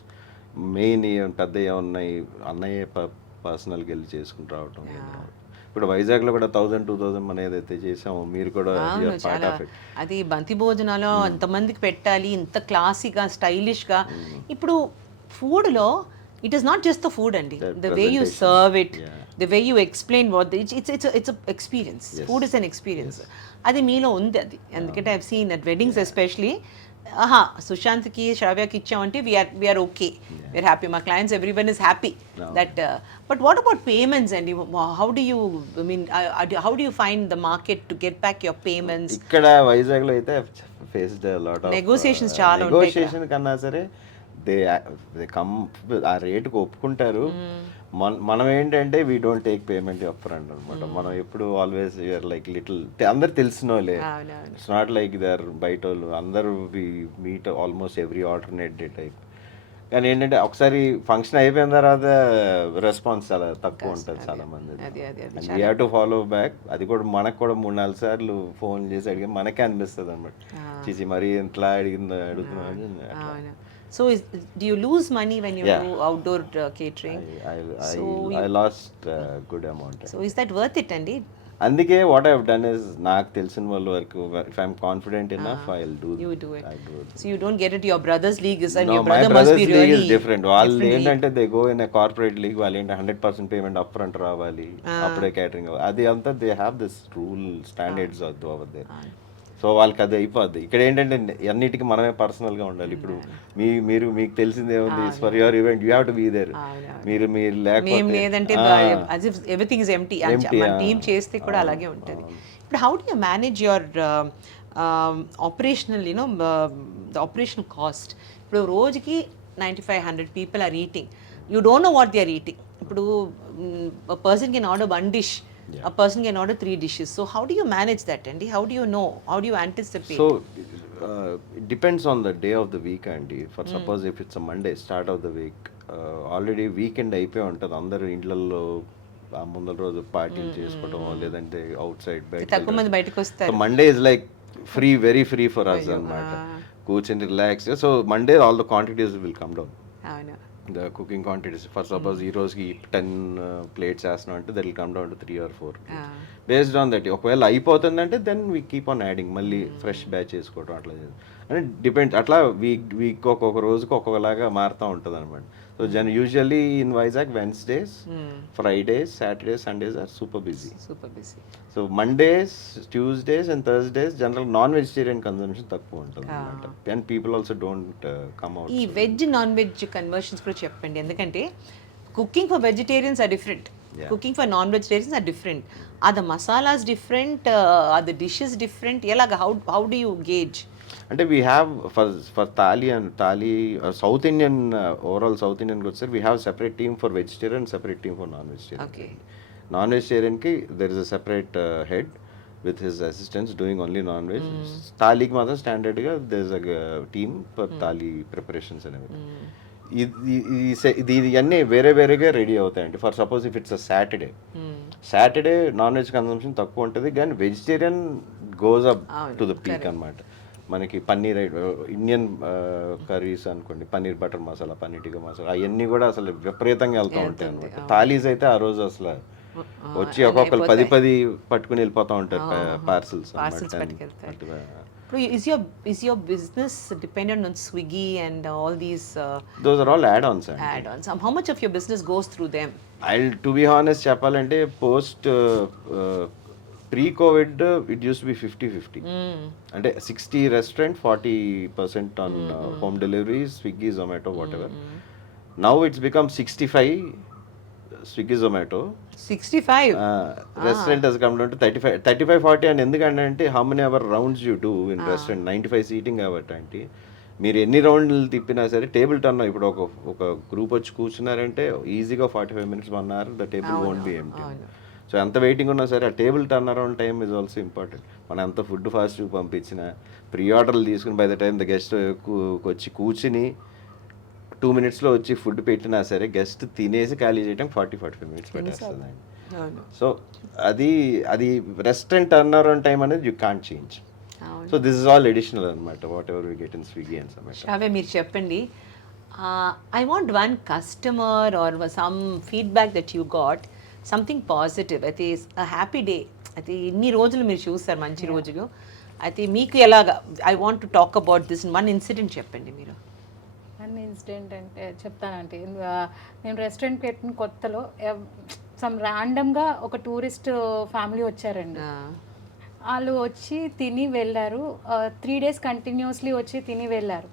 Main పెద్ద ఉన్నాయి అన్నయ్య పర్సనల్గా వెళ్ళి చేసుకుని రావటం. ఇప్పుడు వైజాగ్లో కూడా 1,000-2,000 మనం ఏదైతే చేసామో మీరు కూడా పార్ట్ ఆఫ్ ఇట్. అది బంతి భోజనాలు అంతమందికి పెట్టాలి, ఇంత క్లాసీగా స్టైలిష్గా. ఇప్పుడు ఫుడ్లో it is not just the food అండి, the way you serve it, the way you explain what it's experience. Food is an experience. అది మీలో ఉంది అది. ఎందుకంటే I have seen that weddings especially, సుశాంత్కి శ్రావ్యకి ఇచ్చామంటే వీఆర్ ఓకే, వీఆర్ హ్యాపీ, మా clients everyone is happy that. But what about payments అండి? How do you how do you find the market to get back your payments? ఇక్కడ వైజాగ్లో అయితే faced lot of negotiations చాలా ఉంటాయి. Negotiation కన్నా సరే they come ఆ రేటుకి ఒప్పుకుంటారు. మనం ఏంటంటే we don't take payment up front అనమాట. మనం ఎప్పుడు ఆల్వేస్ యూఆర్ లైక్ లిటిల్, అందరు తెలిసిన వాళ్ళే. It's not like they are బయట వాళ్ళు. అందరూ we meet almost every alternate day type. కానీ ఏంటంటే ఒకసారి ఫంక్షన్ అయిపోయిన తర్వాత రెస్పాన్స్ చాలా తక్కువ ఉంటుంది చాలా మంది. And we have to follow back. అది కూడా మనకు కూడా 3-4 సార్లు ఫోన్ చేసి అడిగి మనకే అనిపిస్తుంది అనమాట, చేసి మరీ ఎట్లా అడుగుతున్నా. So do you lose money when you do outdoor catering? I lost good amount. So is that worth it, Andy? అందుకే what I have done is నాకు తెలిసిన వాళ్ళ వరకు if I'm confident enough I will do. You do it. So you don't get it your brother's league is, and No, your my brother must brother's be league really is different. వాళ్ళు ఏంటంటే they go in a corporate league. వాళ్ళు ఏంటంటే 100% payment up front రావాలి, అప్పుడే catering. అది అంతా they have this rule standards over there. So వాళ్ళకి అది అయిపోద్ది. ఇక్కడ ఏంటంటే అన్నిటికీ మనమే పర్సనల్గా ఉండాలి. ఇప్పుడు మీకు తెలిసిందే ఉంది, for your event you have to be there. మీరు మేము లేదంటే ఎవ్రీథింగ్ ఇస్ ఎంటీ. మన టీం చేస్తే కూడా అలాగే ఉంటుంది. ఇప్పుడు how do you manage your operational the operational cost? ఇప్పుడు రోజుకి 95-100 people are eating. You don't know what they are eating. ఇప్పుడు person can order 1 dish, a person can order 3 dishes. So how do you manage that, Andy? How do you know? How do you anticipate? So it depends on the day of the week, Andy. For suppose if it's a Monday, start of the week, already weekend అయిపోయి ఉంటుంది. అందరూ ఇండ్లలో ఆ ముందర రోజు పార్టీలు చేసుకోవడం లేదంటే అవుట్ సైడ్ తక్కువ మంది బయటకు వస్తారు. Monday is like free, very free for us అన్నమాట. కూర్చొని relax. So Monday all the quantities will come down. అవును, the cooking quantities. For suppose ఈ రోజుకి 10 plates వేస్తున్నాం అంటే that will come down to 3 or 4 based on that. ఒకవేళ అయిపోతుందంటే then we keep on adding, మళ్ళీ ఫ్రెష్ బ్యాచ్ చేసుకోవడం అట్లా అంటే డిపెండ్. అట్లా వీక్ ఒక్కొక్క రోజుకి ఒక్కొక్కలాగా మారుతూ ఉంటుంది అనమాట. So usually in Vizag Wednesdays, Fridays, Saturdays, Sundays are super busy. So Mondays, Tuesdays and Thursdays general non vegetarian consumption తక్కువ ఉంటుంది అనమాట. And people also don't come out. ఈ వెజ్ నాన్ వెజ్ కన్వర్షన్స్ కూడా చెప్పండి. ఎందుకంటే cooking for vegetarians are different, cooking for non vegetarians are different. Are the masalas different, are the dishes different? ఎలాగా how do you gauge? అంటే we have for thali and thali south Indian, overall south ఇండియన్కి వచ్చేసరికి we have separate team for vegetarian, separate team for non vegetarian. Non వెజిటేరియన్కి there is a separate head with his assistants doing only non-veg. థాలీకి మాత్రం స్టాండర్డ్గా there is a team for thali preparations and everything. ఇది అన్నీ వేరే వేరేగా ready అవుతాయండి. For suppose if it's a Saturday non veg consumption తక్కువ ఉంటుంది, కానీ vegetarian goes up to the peak అనమాట. మనకి పన్నీర్ ఇండియన్ కర్రీస్ అనుకోండి, పన్నీర్ బటర్ మసాలా, పన్నీర్ టిక్కా మసాలా, అవన్నీ కూడా అసలు విపరీతంగా వెళ్తూ ఉంటాయి అనమాట. థాలీస్ అయితే ఆ రోజు అసలు వచ్చి ఒక్కొక్కరు 10 పట్టుకుని వెళ్ళిపోతూ ఉంటారు పార్సల్స్. ఇప్పుడు is your business dependent on Swiggy and all these those are all add-ons. add-ons? How much of your business goes through them? To be honest చెప్పాలంటే post pre-COVID it used to be 50-50. అంటే 60 restaurant, 40% on home deliveries, Swiggy, Zomato, whatever. Now it's become 65 Swiggy, Zomato. 65? Restaurant has come down to 35-40. And ఎందుకంటే how many hour rounds you do in restaurant, 95 seating కాబట్టి మీరు ఎన్ని రౌండ్లు తిప్పినా సరే table turn. ఇప్పుడు ఒక group వచ్చి కూర్చున్నారంటే ఈజీగా 45 minutes 1 hour the table won't be empty. So ఎంత వెయిటింగ్ ఉన్నా సరే ఆ table turn around time is also important. మనం ఎంత ఫుడ్ ఫాస్ట్గా పంపించిన, ప్రీ ఆర్డర్లు తీసుకుని by the time the guest వచ్చి కూర్చుని 2 minutesలో వచ్చి ఫుడ్ పెట్టినా సరే గెస్ట్ తినేసి ఖాళీ చేయడం 40-45 minutes పెట్టేస్తుంది. సో అది రెస్టారెంట్ టర్న్ అరౌండ్ టైం అనేది you can't change. So this is all additional అనమాట, whatever we get in Swiggy and Zomato. షావే మీరు చెప్పండి, I want one customer or some feedback that you got, something positive. అయితే happy day, అయితే ఇన్ని రోజులు మీరు చూస్తారు మంచి రోజులు, అయితే మీకు ఎలాగా, I want to talk about this one incident చెప్పండి మీరు. అన్ని ఇన్సిడెంట్ అంటే చెప్తానంటే, నేను రెస్టారెంట్ పెట్టిన కొత్తలో సమ్ ర్యాండమ్గా ఒక టూరిస్ట్ ఫ్యామిలీ వచ్చారండి. వాళ్ళు వచ్చి తిని వెళ్ళారు, 3 days కంటిన్యూస్లీ వచ్చి తిని వెళ్ళారు.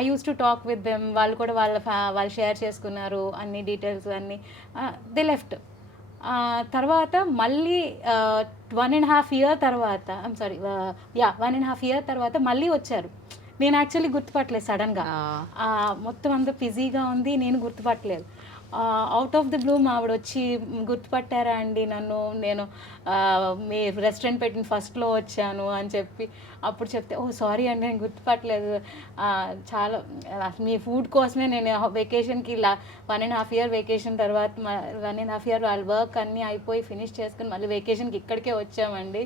I use to talk with them. వాళ్ళు కూడా వాళ్ళు షేర్ చేసుకున్నారు అన్ని డీటెయిల్స్ అన్నీ. They left. తర్వాత మళ్ళీ 1.5 year తర్వాత, ఐమ్ సారీ 1.5 year తర్వాత మళ్ళీ వచ్చారు. నేను యాక్చువల్లీ గుర్తుపట్టలేదు సడన్గా, మొత్తం అంతా బిజీగా ఉంది, నేను గుర్తుపట్టలేదు. అవుట్ ఆఫ్ ది బ్లూ ఆవిడ వచ్చి, గుర్తుపట్టారా అండి నన్ను, నేను మీ రెస్టారెంట్ పెట్టిన ఫస్ట్లో వచ్చాను అని చెప్పి అప్పుడు చెప్తే, ఓ సారీ అండి నేను గుర్తుపట్టలేదు, చాలా మీ ఫుడ్ కోసమే నేను వెకేషన్కి 1.5 year వెకేషన్ తర్వాత 1.5 year వాళ్ళ వర్క్ అన్నీ అయిపోయి ఫినిష్ చేసుకుని మళ్ళీ వెకేషన్కి ఇక్కడికే వచ్చామండి,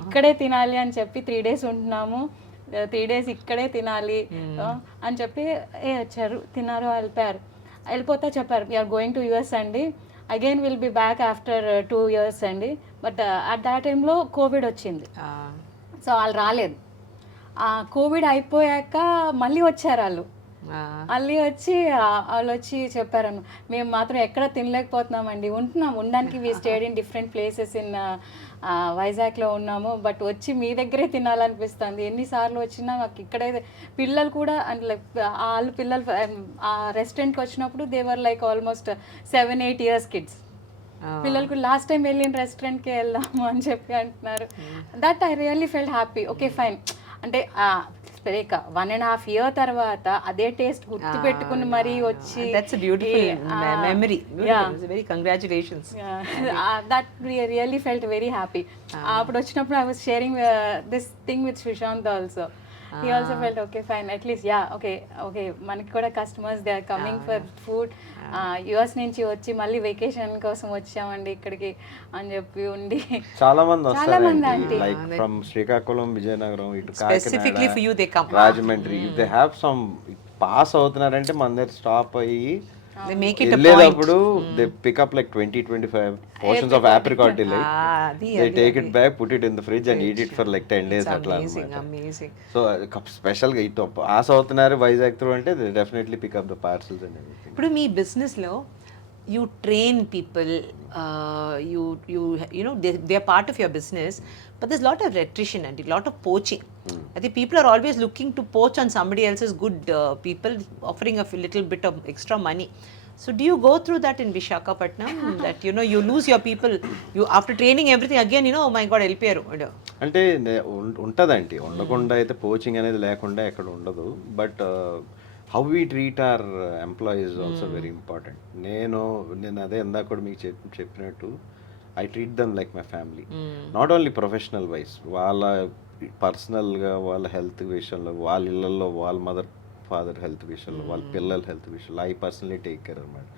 ఇక్కడే తినాలి అని చెప్పి 3 days ఉంటున్నాము, 3 days ఇక్కడే తినాలి అని చెప్పి వచ్చారు, తిన్నారు, వెళ్ళిపోతా చెప్పారు వీఆర్ గోయింగ్ టు US అండి, again will be back after 2 years అండి. బట్ అట్ దా టైంలో కోవిడ్ వచ్చింది, సో వాళ్ళు రాలేదు. కోవిడ్ అయిపోయాక మళ్ళీ వచ్చారు వాళ్ళు. వాళ్ళు వచ్చి చెప్పారను, మేము మాత్రం ఎక్కడ తినలేకపోతున్నామండి, ఉండడానికి we stayed in different places in వైజాగ్లో ఉన్నాము, బట్ వచ్చి మీ దగ్గరే తినాలనిపిస్తుంది, ఎన్నిసార్లు వచ్చినా మాకు ఇక్కడే. పిల్లలు కూడా అంటే వాళ్ళు పిల్లలు ఆ రెస్టారెంట్కి వచ్చినప్పుడు దేవర్ లైక్ ఆల్మోస్ట్ 7-8 years kids. పిల్లలకు లాస్ట్ టైం వెళ్ళిన రెస్టారెంట్కి వెళ్దాము అని చెప్పి అంటున్నారు. That I really felt happy. Okay fine, అంటే 1.5 year తర్వాత అదే టేస్ట్ గుర్తు పెట్టుకుని మరీ వచ్చి, that's a beautiful memory. Very congratulations. That really felt very happy. అప్పుడు వచ్చినప్పుడు I was sharing this thing with Shrishant also. He also felt okay fine, at least okay మనకి కూడా customers they are coming for food. US నుంచి వచ్చి మళ్ళీ vacation కోసం వచ్చామండి ఇక్కడికి అని చెప్పి ఉండి చాలా మంది వస్తారు, లైక్ ఫ్రమ్ శ్రీకాకుళం, విజయనగరం, ఇటు Specifically for you they come. Rajahmundry. if they have some pass అవుతున్నారంటే మన దగ్గర స్టాప్ అయ్యి they make it a point. వెళ్ళేటప్పుడు they pick up like 20-25 portions of apricot delight. They take it back, put it in the fridge and eat it for like 10 days అట్లా అన్నమాట. Amazing. So special గా ఇటు pass అవుతున్నారు Vizag through అంటే they definitely pick up the parcels and everything. ఇప్పుడు మీ బిజినెస్లో you train people, you know they are part of your business, but there's a lot of attrition and a lot of poaching. I think people are always looking to poach on somebody else's good people, offering a little bit of extra money. So do you go through that in Visakhapatnam, that you know you lose your people, you after training everything again, you know, oh my god వెళ్ళిపోయారు అంటే ఉంటదండి, ఉండకుండా అయితే poaching అనేది లేకుండా ఎక్కడ ఉండదు. But how we treat hour employees also very important. నేను అదే ఇందాక కూడా మీకు చెప్పినట్టు I treat them like my family, not only professional wise, వాళ్ళ పర్సనల్గా వాళ్ళ హెల్త్ విషయంలో, వాళ్ళ ఇళ్ళల్లో వాళ్ళ మదర్ ఫాదర్ హెల్త్ విషయంలో, వాళ్ళ పిల్లల హెల్త్ విషయంలో ఐ పర్సనలీ టేక్ కేర్ అనమాట.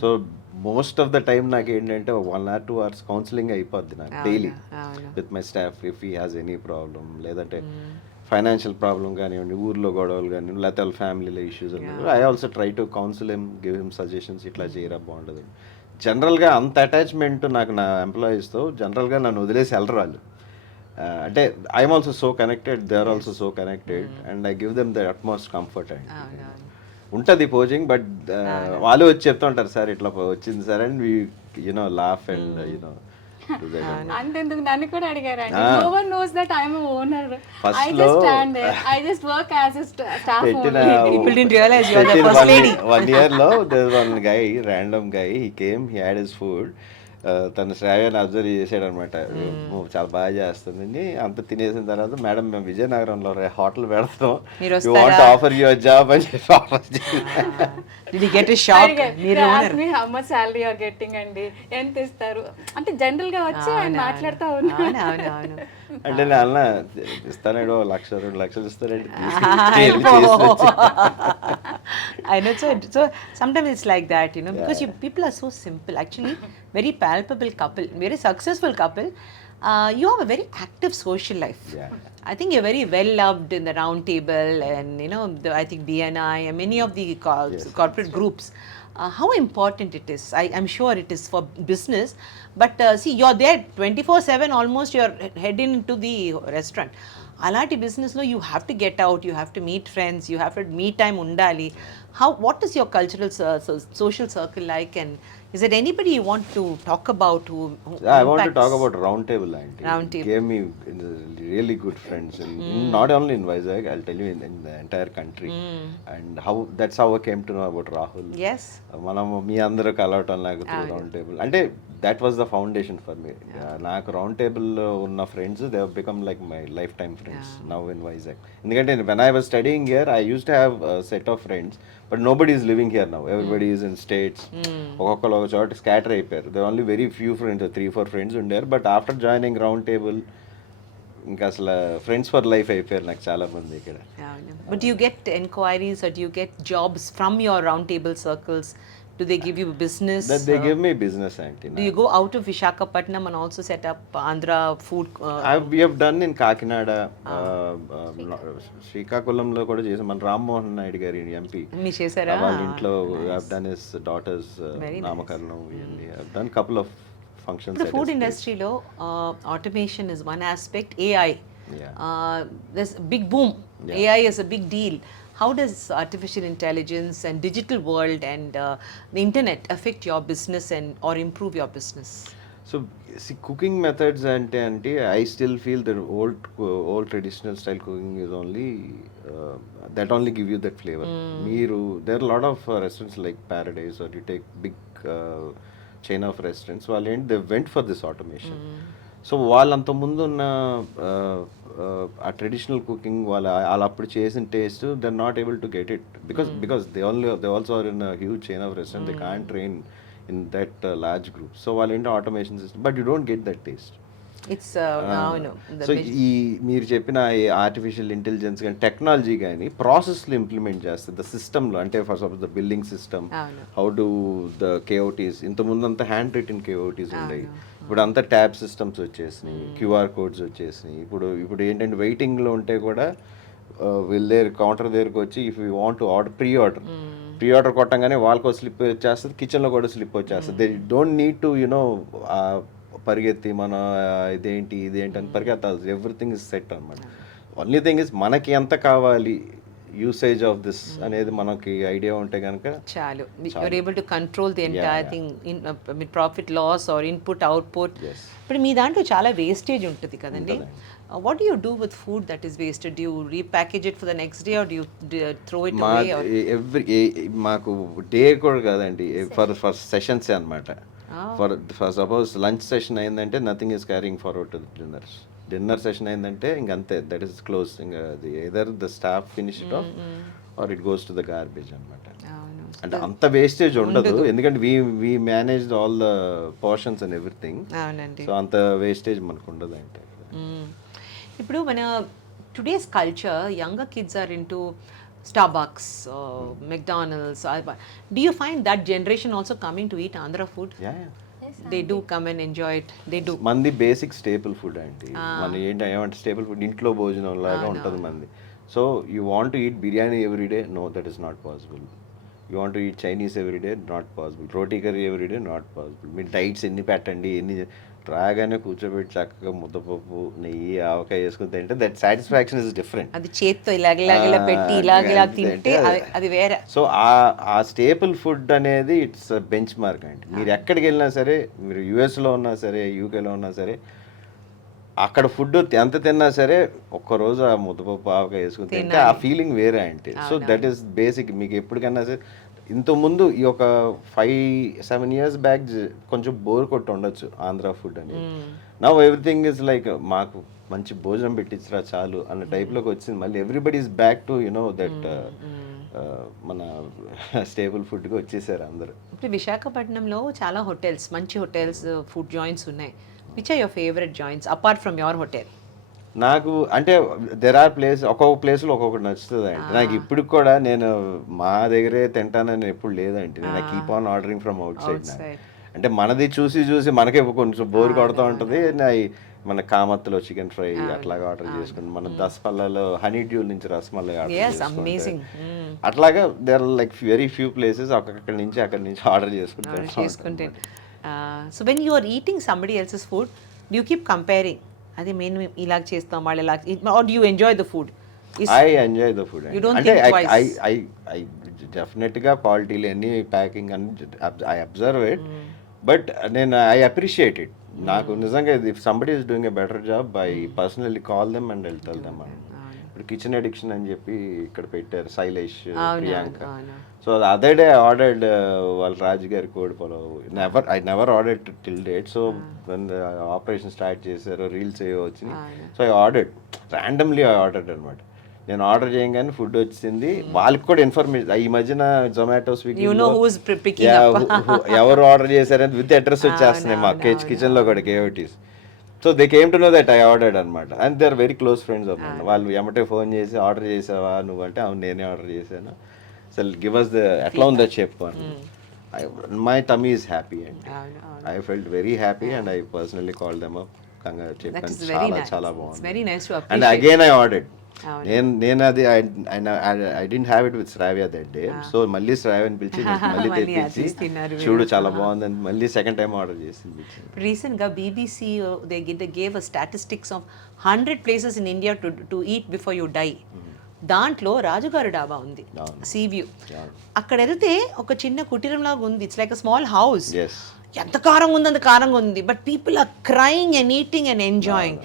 So most of the time నాకు ఏంటంటే 1 or 2 hours కౌన్సిలింగ్ అయిపోద్ది నాకు daily with my staff if he has any problem, లేదంటే ఫైనాన్షియల్ ప్రాబ్లమ్ కానివ్వండి, ఊర్లో గొడవలు కానివ్వండి, లేకపోతే వాళ్ళ ఫ్యామిలీలో issues I also try to counsel him, give him suggestions, ఇట్లా చేయరా బాగుండదు. జనరల్గా అంత అటాచ్మెంట్ నాకు నా ఎంప్లాయీస్తో, జనరల్గా నన్ను వదిలేసి వెళ్ళరు వాళ్ళు. అంటే I'm also so connected, they are also so connected, and I give them the utmost comfort and ఉంటుంది పోజింగ్. బట్ వాళ్ళు వచ్చి చెప్తూ ఉంటారు, సార్ ఇట్లా వచ్చింది sir, and we you know laugh and you know అంతెందుకు నన్ను కూడా అడిగారు, no one knows that I am owner, I just stand there, I just work as a staff only. People didn't realize you are the first lady. 1 year లో there was one guy, random guy, he came, he had his food. తను శ్రావ్యాన్ని observe చేసాడు అనమాట, చాలా బాగా చేస్తుంది. అంత తినేసిన తర్వాత, మేడం మేము విజయనగరంలో హోటల్ పెడతాం, you want offer your job అని చెప్పి offer Did you get a shock? మీరు how much salary are getting అండి, ఎంత ఇస్తారు అంటే జనరల్ గా వచ్చి ఆయన మాట్లాడుతూ ఉన్నారు. అవును. అంటే నేను అన్న ఇస్తానేడో 1,00,000 2 లక్షలు ఇస్తానండి. I know, so sometimes it's like that, you know, because people are so simple. Actually, very palpable couple, very successful couple. You have a very active social life. Yeah. I think you're very well loved in the round table, and you know, I think BNI and many of the corporate groups. How important it is. I'm sure it is for business, but see, you're there 24/7 almost, you're heading into the restaurant. అలాంటి బిజినెస్లో you have to get out, you have to meet friends, you have to meet time ఉండాలి. What is your cultural social circle like, and is there anybody you want to talk about who I want to talk about Round Table. Round Table gave me really good friends, and not only in Vizag, I'll tell you in the entire country. And that's how I came to know about Rahul. Yes, మనం మీ అందరూ కలవటం నాకు round table అంటే that was the foundation for me. నాకు round table ఉన్న friends, they have become like my life time friends now in Vizag. ఎందుకంటే when I was studying here, I use to have set of friends, but nobody is living here now, everybody is in States. ఒక్కొక్కరు ఒక చోట scatter అయిపోయారు. They only very few friends, 3-4 friends ఉండారు. But after joining round table ఇంకా అసలు friends for life అయిపోయారు నాకు చాలా మంది ఇక్కడ. But you get enquiries or do you get jobs from your round table circles? Do they give you business? That they give me business, aunty. Do you go out of Visakhapatnam and also set up Andhra food? We have done in Kakinada, శ్రీకాకుళంలో కూడా చేసాం. మన రామ్మోహన్ నాయుడు గారి MP, మీ చేశారా? వాళ్ళ ఇంట్లో I've done his daughter's నామకరణం. I've done couple of functions. ఇప్పుడు ఫుడ్ ఇండస్ట్రీలో automation is one aspect, AI. There's a big boom. AI is a big deal. How does artificial intelligence and digital world and the internet affect your business and or improve your business? So see, cooking methods and I still feel that old traditional style cooking is only that only give you that flavor. There are a lot of restaurants like Paradise, or you take big chain of restaurants, they went for this automation. So వాళ్ళంత ముందు ఉన్న ఆ traditional cooking వాళ్ళు అప్పుడు చేసిన taste they are not able to get it because they also are in huge chain of restaurant, they can't train in that large group. So వాళ్ళు ఏంటో automation system, but you don't get that taste. So ఈ మీరు చెప్పిన artificial intelligence కానీ technology కానీ ప్రాసెస్లో implement చేస్తుంది ద సిస్టంలో. అంటే for suppose the building system, how do the KOTs, ఇంతకుముందు అంతా హ్యాండ్ రిటన్ కేఓటీస్ ఉండేవి, ఇప్పుడు అంతా ట్యాబ్ సిస్టమ్స్ వచ్చేసినాయి, క్యూఆర్ కోడ్స్ వచ్చేసినాయి. ఇప్పుడు ఏంటంటే వెయిటింగ్లో ఉంటే కూడా వీళ్ళ దగ్గర కౌంటర్ దగ్గరకు వచ్చి if you want to order pre order కొట్టంగానే వాళ్ళకో స్లిప్ వచ్చేస్తుంది, కిచెన్లో కూడా స్లిప్ వచ్చేస్తుంది. They don't need to you know పరిగెత్తి మన ఇదేంటి అని పరిగెత్తాలి. ఎవ్రీథింగ్ ఇస్ సెట్ అనమాట. ఓన్లీ థింగ్ ఇస్ మనకి ఎంత కావాలి యూసేజ్ ఆఫ్ దిస్ అనేది మనకి ఐడియా ఉంటే కనుక చాలు. You're able to control the entire thing, profit loss or input output. ఇప్పుడు మీ దాంట్లో చాలా వేస్టేజ్ ఉంటుంది కదండి. What do you do with food that is wasted? Do you repackage it for the next day or do you throw it away? మాకు day కూడా కాదండి, for sessions అనమాట. ఫర్ సపోజ్ లంచ్ సెషన్ అయిందంటే nothing is carrying forward to dinner session అయిందంటే ఇంకంతే, that is close. ఇంకా అది either the staff finish it off or it goes to the garbage అనమాట. అంటే అంత వేస్టేజ్ ఉండదు, ఎందుకంటే we manage all the portions and everything. So అంత వేస్టేజ్ మనకు ఉండదు అంటే. ఇప్పుడు మన today's culture, younger kids are into Starbucks, McDonald's. Do you find that generation also coming to eat Andhra food? Yeah, yeah. Yes, They do come and enjoy it. They do. మంది basic staple food అండి. మన ఏంటి ఏమంటే staple food ఇంట్లో భోజనం లాగా ఉంటుంది మంది. So you want eat biryani everyday, know that is not possible. You want eat Chinese everyday, not possible. Roti curry everyday, not possible. మీరు డైట్స్ ఎన్ని పెట్టండి, ఎన్ని రాగానే కూర్చోబెట్టి చక్కగా ముద్దపప్పు నెయ్యి ఆవకాయ వేసుకుని తింటే దట్ సాటిస్ఫాక్షన్ ఇస్ డిఫరెంట్. అది చేత్తో ఇలాగ పెట్టి ఇలాగ తింటే అది వేరే. సో ఆ స్టేపుల్ ఫుడ్ అనేది ఇట్స్ బెంచ్ మార్క్ అండి. మీరు ఎక్కడికి వెళ్ళినా సరే, మీరు యుఎస్లో ఉన్నా సరే, యూకేలో ఉన్నా సరే, అక్కడ ఫుడ్ ఎంత తిన్నా సరే ఒక్కరోజు ఆ ముద్దపప్పు ఆవకాయ వేసుకుని తింటే ఆ ఫీలింగ్ వేరే అంటే. So that is basic. మీకు ఎప్పటికన్నా సరే ఇంతకుముందు ఈ ఒక 5-7 years బ్యాక్ కొంచెం బోర్ కొట్టి ఉండొచ్చు ఆంధ్ర ఫుడ్ అని. నౌ ఎవ్రీథింగ్ ఇస్ లైక్ మాకు మంచి భోజనం పెట్టించరా చాలు అన్న టైప్లోకి వచ్చింది. మళ్ళీ everybody is back to you know that మన స్టేబుల్ ఫుడ్గా వచ్చేసారు అందరూ. ఇప్పుడు విశాఖపట్నంలో చాలా హోటల్స్, మంచి హోటల్స్, ఫుడ్ జాయింట్స్ ఉన్నాయి. Which are your favourite joints apart from your hotel? నాకు అంటే దెర్ ఆర్ ఒక్కొక్క ప్లేస్లో ఒక్కొక్కటి నచ్చుతుంది అండి. నాకు ఇప్పుడు కూడా నేను మా దగ్గరే తింటానని ఎప్పుడు లేదండి. నేను keep on ordering from out side. అంటే మనది చూసి చూసి మనకే కొంచెం బోర్ కొడుతూ ఉంటుంది. మన కామత్తులో చికెన్ ఫ్రై అట్లాగా ఆర్డర్ చేసుకుని, మన దసపల్లలో హనీ డ్యూల్ నుంచి రసమల్లై ఆర్డర్ చేసుకుంటాం. అట్లాగా there are like very few places అక్కడి నుంచి ఆర్డర్ చేసుకుంటే. So when you are eating somebody else's food, do you keep comparing? అది మేము ఇలాగ చేస్తాం, వాళ్ళు ఇలా, or do you enjoy the food? I enjoy the food. అంటే ఐ డెఫినెట్గా క్వాలిటీలు అన్ని ప్యాకింగ్ అన్ని ఐ అబ్జర్వ్ ఇట్, బట్ నేను ఐ అప్రిషియేట్ ఇట్. నాకు నిజంగా if somebody is doing a better job, I personally call them and I'll tell them. ఇప్పుడు kitchen addiction అని చెప్పి ఇక్కడ పెట్టారు శైలేష్, ప్రియాంక. సో అదే డే ఐ ఆర్డర్డ్ వాళ్ళ రాజు గారి కోడి pulao. I never ordered till date. So one operation start చేశారు, రీల్స్ ఏవో వచ్చినాయి. So I ordered randomly, I ordered అనమాట. నేను ఆర్డర్ చేయగానే ఫుడ్ వచ్చింది. వాళ్ళకి కూడా ఇన్ఫర్మేషన్ ఈ మధ్యన జొమాటో, స్విగ్గీ ఎవరు ఆర్డర్ చేశారని విత్ అడ్రస్ వచ్చేస్తున్నాయి మా కిచెన్ లో కూడా KOTs. So they came to know that I ordered అనమాట. And they are very close friends of my. వాళ్ళు ఎమ్మటే ఫోన్ చేసి ఆర్డర్ చేసావా నువ్వు అంటే, అవును నేనే ఆర్డర్ చేశాను. సో గివ్ అస్ ద ఎట్లా ఉందో చెప్పు అని. My tummy is happy and I felt very happy and I personally call them up. చెప్పాను చాలా చాలా బాగుంది. And again I ordered. నేను అది I didn't have it with Shravya that day. So మళ్ళీ శ్రావ్యని పిలిచి మళ్ళీ తెప్పించి చూడు చాలా బాగుందని మళ్ళీ సెకండ్ టైం ఆర్డర్ చేసింది. రీసెంట్గా BBC they gave a statistics of 100 places in India to eat before you die. దాంట్లో రాజుగారి డాబా ఉంది, సీ వ్యూ. అక్కడ వెళ్తే ఒక చిన్న కుటీరంలాగా ఉంది. It's like a small house. ఎంత కారంగా ఉంది, అంత కారంగా ఉంది. But people are crying and eating and enjoying.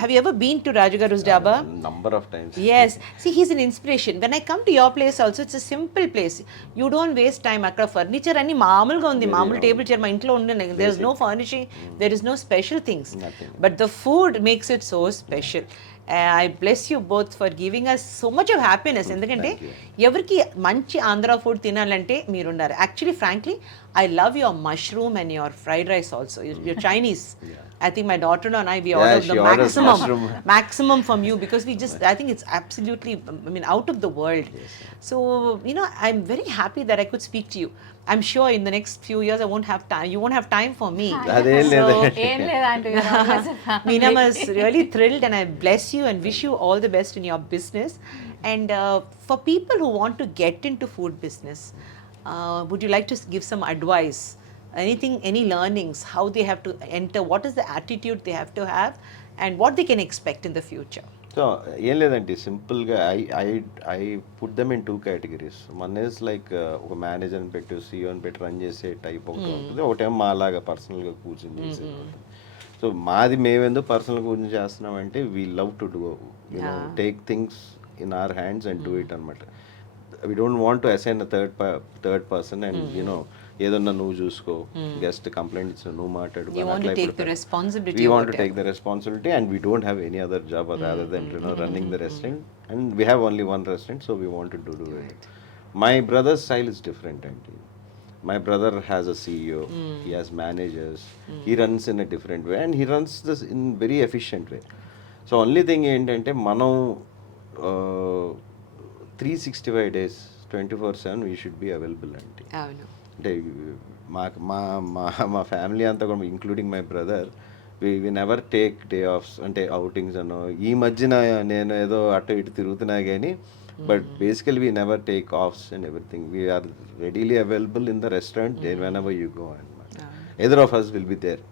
Have you ever been to Raju Garu's Daba? Number of times. Yes. See, he's an inspiration. When I come to your place also, it's a simple place. You don't waste time. Akkada furniture anni maamuluga undi. Maamul table chair ma intlo undu. There is no furnishing. There is no special things. Nothing. But the food makes it so special. I bless you both for giving us so much of happiness. ఎందుకంటే ఎవరికి మంచి Andhra food తినాలంటే మీరున్నారు. Actually frankly I love your mushroom and your fried rice also. Your Chinese. I think my daughter and I, we ordered the maximum from you, because I think it's absolutely, out of the world. Yes. So, I'm very happy that I could speak to you. I'm sure in the next few years I won't have time. You won't have time for me. Meena was really thrilled, and I bless you and wish you all the best in your business. And for people who want to get into food business, would you like to give some advice? Anything, any learnings, how they have to enter, what is the attitude they have to have, and what they can expect in the future? So ఏం లేదండి, సింపుల్గా I put them in 2 categories. One is like ఒక మేనేజర్ని పెట్టి సీఈఓని పెట్టి run చేసే type ఒకటి ఉంటుంది. ఒకటేమో మా లాగా పర్సనల్గా కూర్చొని చేసేది ఉంటుంది. సో మాది మేమెందుకు పర్సనల్గా కూర్చొని చేస్తున్నామంటే we love to do take things in our hands and do it అనమాట. We don't want to assign a third person and ఏదన్నా నువ్వు చూసుకో, గెస్ట్ కంప్లైంట్ ఇచ్చిన నువ్వు మాట్లాడు. We want to take the responsibility. We want to take the responsibility, and we don't have any other job rather than running the restaurant, and we have only one restaurant, so we wanted to do it. My brother's style is different, aunty. My brother has a CEO, he has managers, he runs in a different way, and he runs this in very efficient way. So only thing ఏంటంటే మనం 365 days 24/7 we should be available అంటే అవును. అంటే మాకు మా మా మా family అంతా కూడా including my brother we never take day offs అంటే అవుటింగ్స్ అనో ఈ మధ్యన నేను ఏదో అటు ఇటు తిరుగుతున్నా కానీ but basically we never take offs and everything we're readily available in the restaurant there whenever you go అనమాట either of us will be there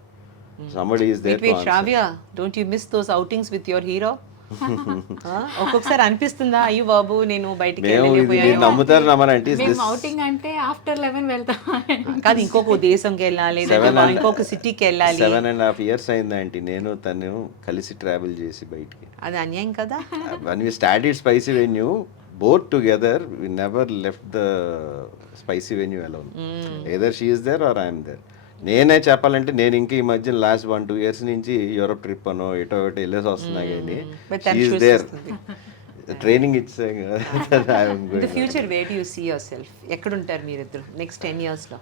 somebody is there Wait, to answer. Shravya, don't you miss those outings with your hero? ఒక్కొక్కసారి అనిపిస్తుందా అయ్యో బాబు నేను బయటికి మేము ఇది వెళ్ళలేకపోయాను. మీరు నమ్ముతారు నమ్మరంటే is మేము this అవుటింగ్ అంటే ఆఫ్టర్ 11 వెళ్తాం. కాదు ఇంకొక దేశంకి వెళ్ళాలి లేదా ఇంకొక సిటీకి వెళ్ళాలి. 7.5 years అయిందంటే నేను తను కలిసి ట్రావెల్ చేసి బయటికి అది అన్యాయం కదా. when we started spicy venue both together we never left the spicy venue alone either she is there or I am there నేనే చెప్పాలంటే నేను ఇంకా ఈ మధ్య లాస్ట్ 1-2 years నుంచి యూరోప్ ట్రిప్ అనో ఎటో ఒకటి వెళ్ళేసి వస్తున్నా కానీ But తను షీఈస్ choose దేర్ చేస్తుంది. Training it's the future way do you see yourself ఎక్కడ ఉంటారు మీరిద్దరు నెక్స్ట్ 10 years లో?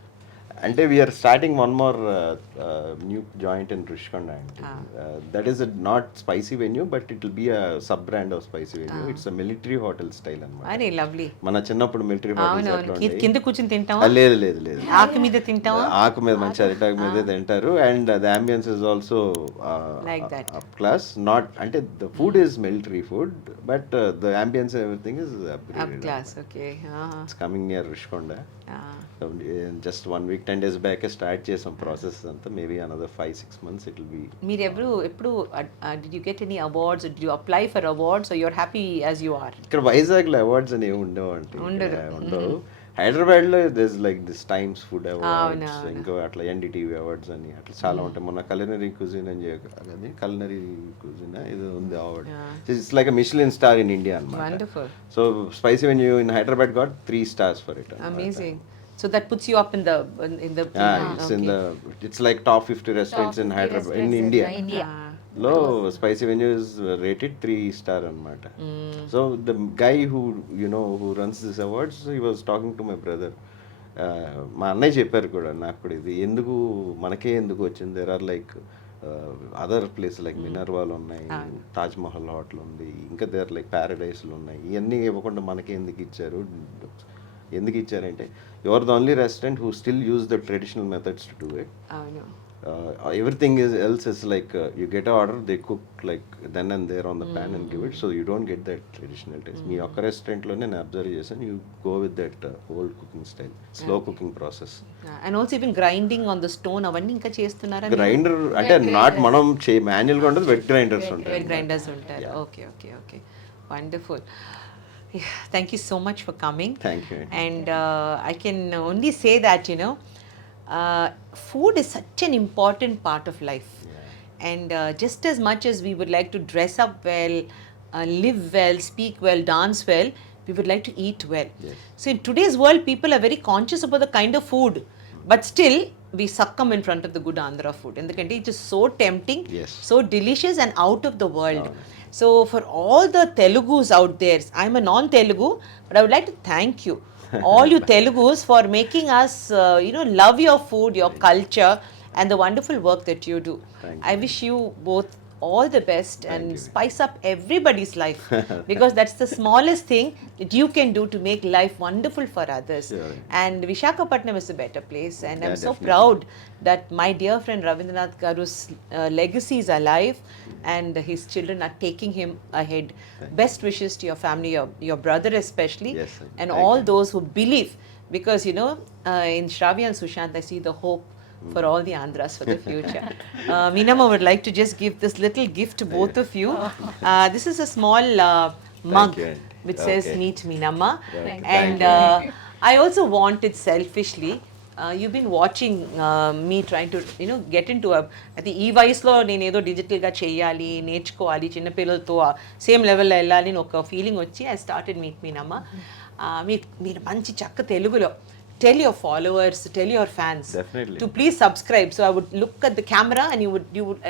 అంటే we are starting one more new joint in Rushikonda అంటే that is not Spicy Venue but it will be a sub brand of Spicy Venue it's a military hotel style అనమాట. అరే lovely. మన చిన్నప్పుడు మిలిటరీ హోటల్స్ అవునవును. కింద కూర్చుని తింటావా? లేదు లేదు లేదు ఆకు మీద తింటావా? ఆకు మీద మంచి అరిటాకు మీదే తింటారు and the ambience is also Like that. Up class not అంటే the food is military food but the ambience everything is up class. Okay. It's coming near Rushikonda. Just 1 week 10 days back start చేసాం process అంతా maybe another 5-6 months it will be. మీరు ఎప్పుడు did you get any awards, did you apply for awards are you are happy as you are? ఇక్కడ వైజాగ్ లో awards అని ఏమి ఉండవు అంటే ఉండవు. హైదరాబాద్ లో this like this times food awards ఇంకా అట్లా ఎన్డీటీవీ అవార్డ్స్ అని అట్లా చాలా ఉంటాయి. మొన్న కలినరీ కుజిన్ అని అది కలినరీ కుజిన్ ఇది ఉంది award. It's like a Michelin star in India అన్నమాట. Wonderful. So Spicy Venue in Hyderabad got 3 stars for it. Amazing. So that puts you up in the It's in the it's like top 50 restaurants in Hyderabad in India. Lo spicy venue is rated 3 star anamata. So the guy who who runs this awards, he was talking to my brother. మా అన్నయ్య చెప్పారు కూడా నాకు కూడా ఇది ఎందుకు మనకే ఎందుకు వచ్చింది. There are like other place like మినర్వాల్ ఉన్నాయి, తాజ్ మహల్ హోటల్ ఉంది, ఇంకా దేర్ లైక్ ప్యారడైస్లు ఉన్నాయి. ఇవన్నీ ఇవ్వకుండా మనకే ఎందుకు ఇచ్చారు. ఎందుకు ఇచ్చారంటే you are the only restaurant who still use the traditional methods to do it. Everything else is like you get an order, they cook like then and there on the pan and give it, so you don't get that traditional taste. మీ ఒక్క రెస్టారెంట్లో నేను observe చేశాను, you go with that old cooking style, slow cooking process. And also even grinding on the stone అవన్నీ ఇంకా చేస్తున్నారా? Grinder అంటే not మనం మాన్యువల్గా ఉంటుంది, వెట్ గ్రైండర్స్ ఉంటాయి. వెట్ గ్రైండర్స్ ఉంటారు. Okay okay okay, wonderful. Thank you so much for coming. Thank you. And I can only say that food is such an important part of life. And just as much as we would like to dress up well, live well, speak well, dance well, we would like to eat well. Yes. So in today's world, people are very conscious about the kind of food, but still we succumb in front of the good Andhra food. Endukante it is so tempting, Yes. so delicious and out of the world. So for all the Telugus out there, I'm a non-Telugu, but I would like to thank you, all you Telugus, for making us, love your food, your culture, and the wonderful work that you do. Thank I wish you both all the best and spice up everybody's life, because that's the smallest thing that you can do to make life wonderful for others. Sure. And Visakhapatnam is a better place, and I'm so definitely. proud that my dear friend Ravindranath Garu's legacy is alive and his children are taking him ahead. Best wishes to your family, your brother especially, Yes, sir. and Thank all you. those who believe, because in Shravya and Sushant I see the hope for all the Andhras for the future. Meenamma would like to just give this little gift to both of you. This is a small mug you. which says Okay. Meet Meenamma. Thank you. And I also wanted selfishly, you've been watching me trying to get into అది ఈ వయసులో నేను ఏదో డిజిటల్గా చేయాలి, నేర్చుకోవాలి, చిన్నపిల్లలతో same లెవెల్లో వెళ్ళాలి అని ఒక ఫీలింగ్ వచ్చి ఐ స్టార్టెడ్ మీట్ మీనమ్మ. మీరు మంచి చక్క తెలుగులో tell your followers, tell your fans Definitely. to please subscribe. So I would look at the camera and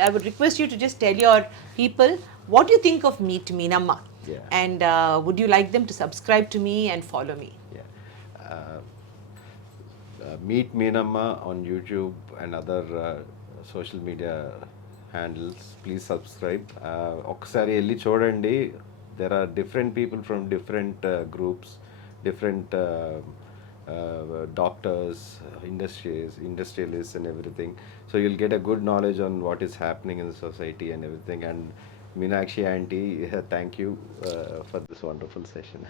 I would request you to just tell your people what you think of Meet Meenamma. Yeah. And would you like them to subscribe to me and follow me? Yeah. Meet Meenamma on YouTube and other social media handles. Please subscribe. ఒకసారి వెళ్ళి చూడండి, There are different people from different groups, different doctors, industrialists, and everything. So you'll get a good knowledge on what is happening in the society and everything. And Meenakshi auntie, thank you for this wonderful session.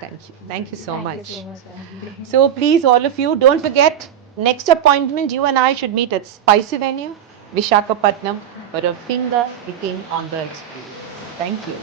Thank you. Thank you so Thank much. you so much, Aunty. So please, all of you, don't forget, next appointment, you and I should meet at Spicy Venue, Vishakhapatnam, for a finger picking on the experience. Thank you.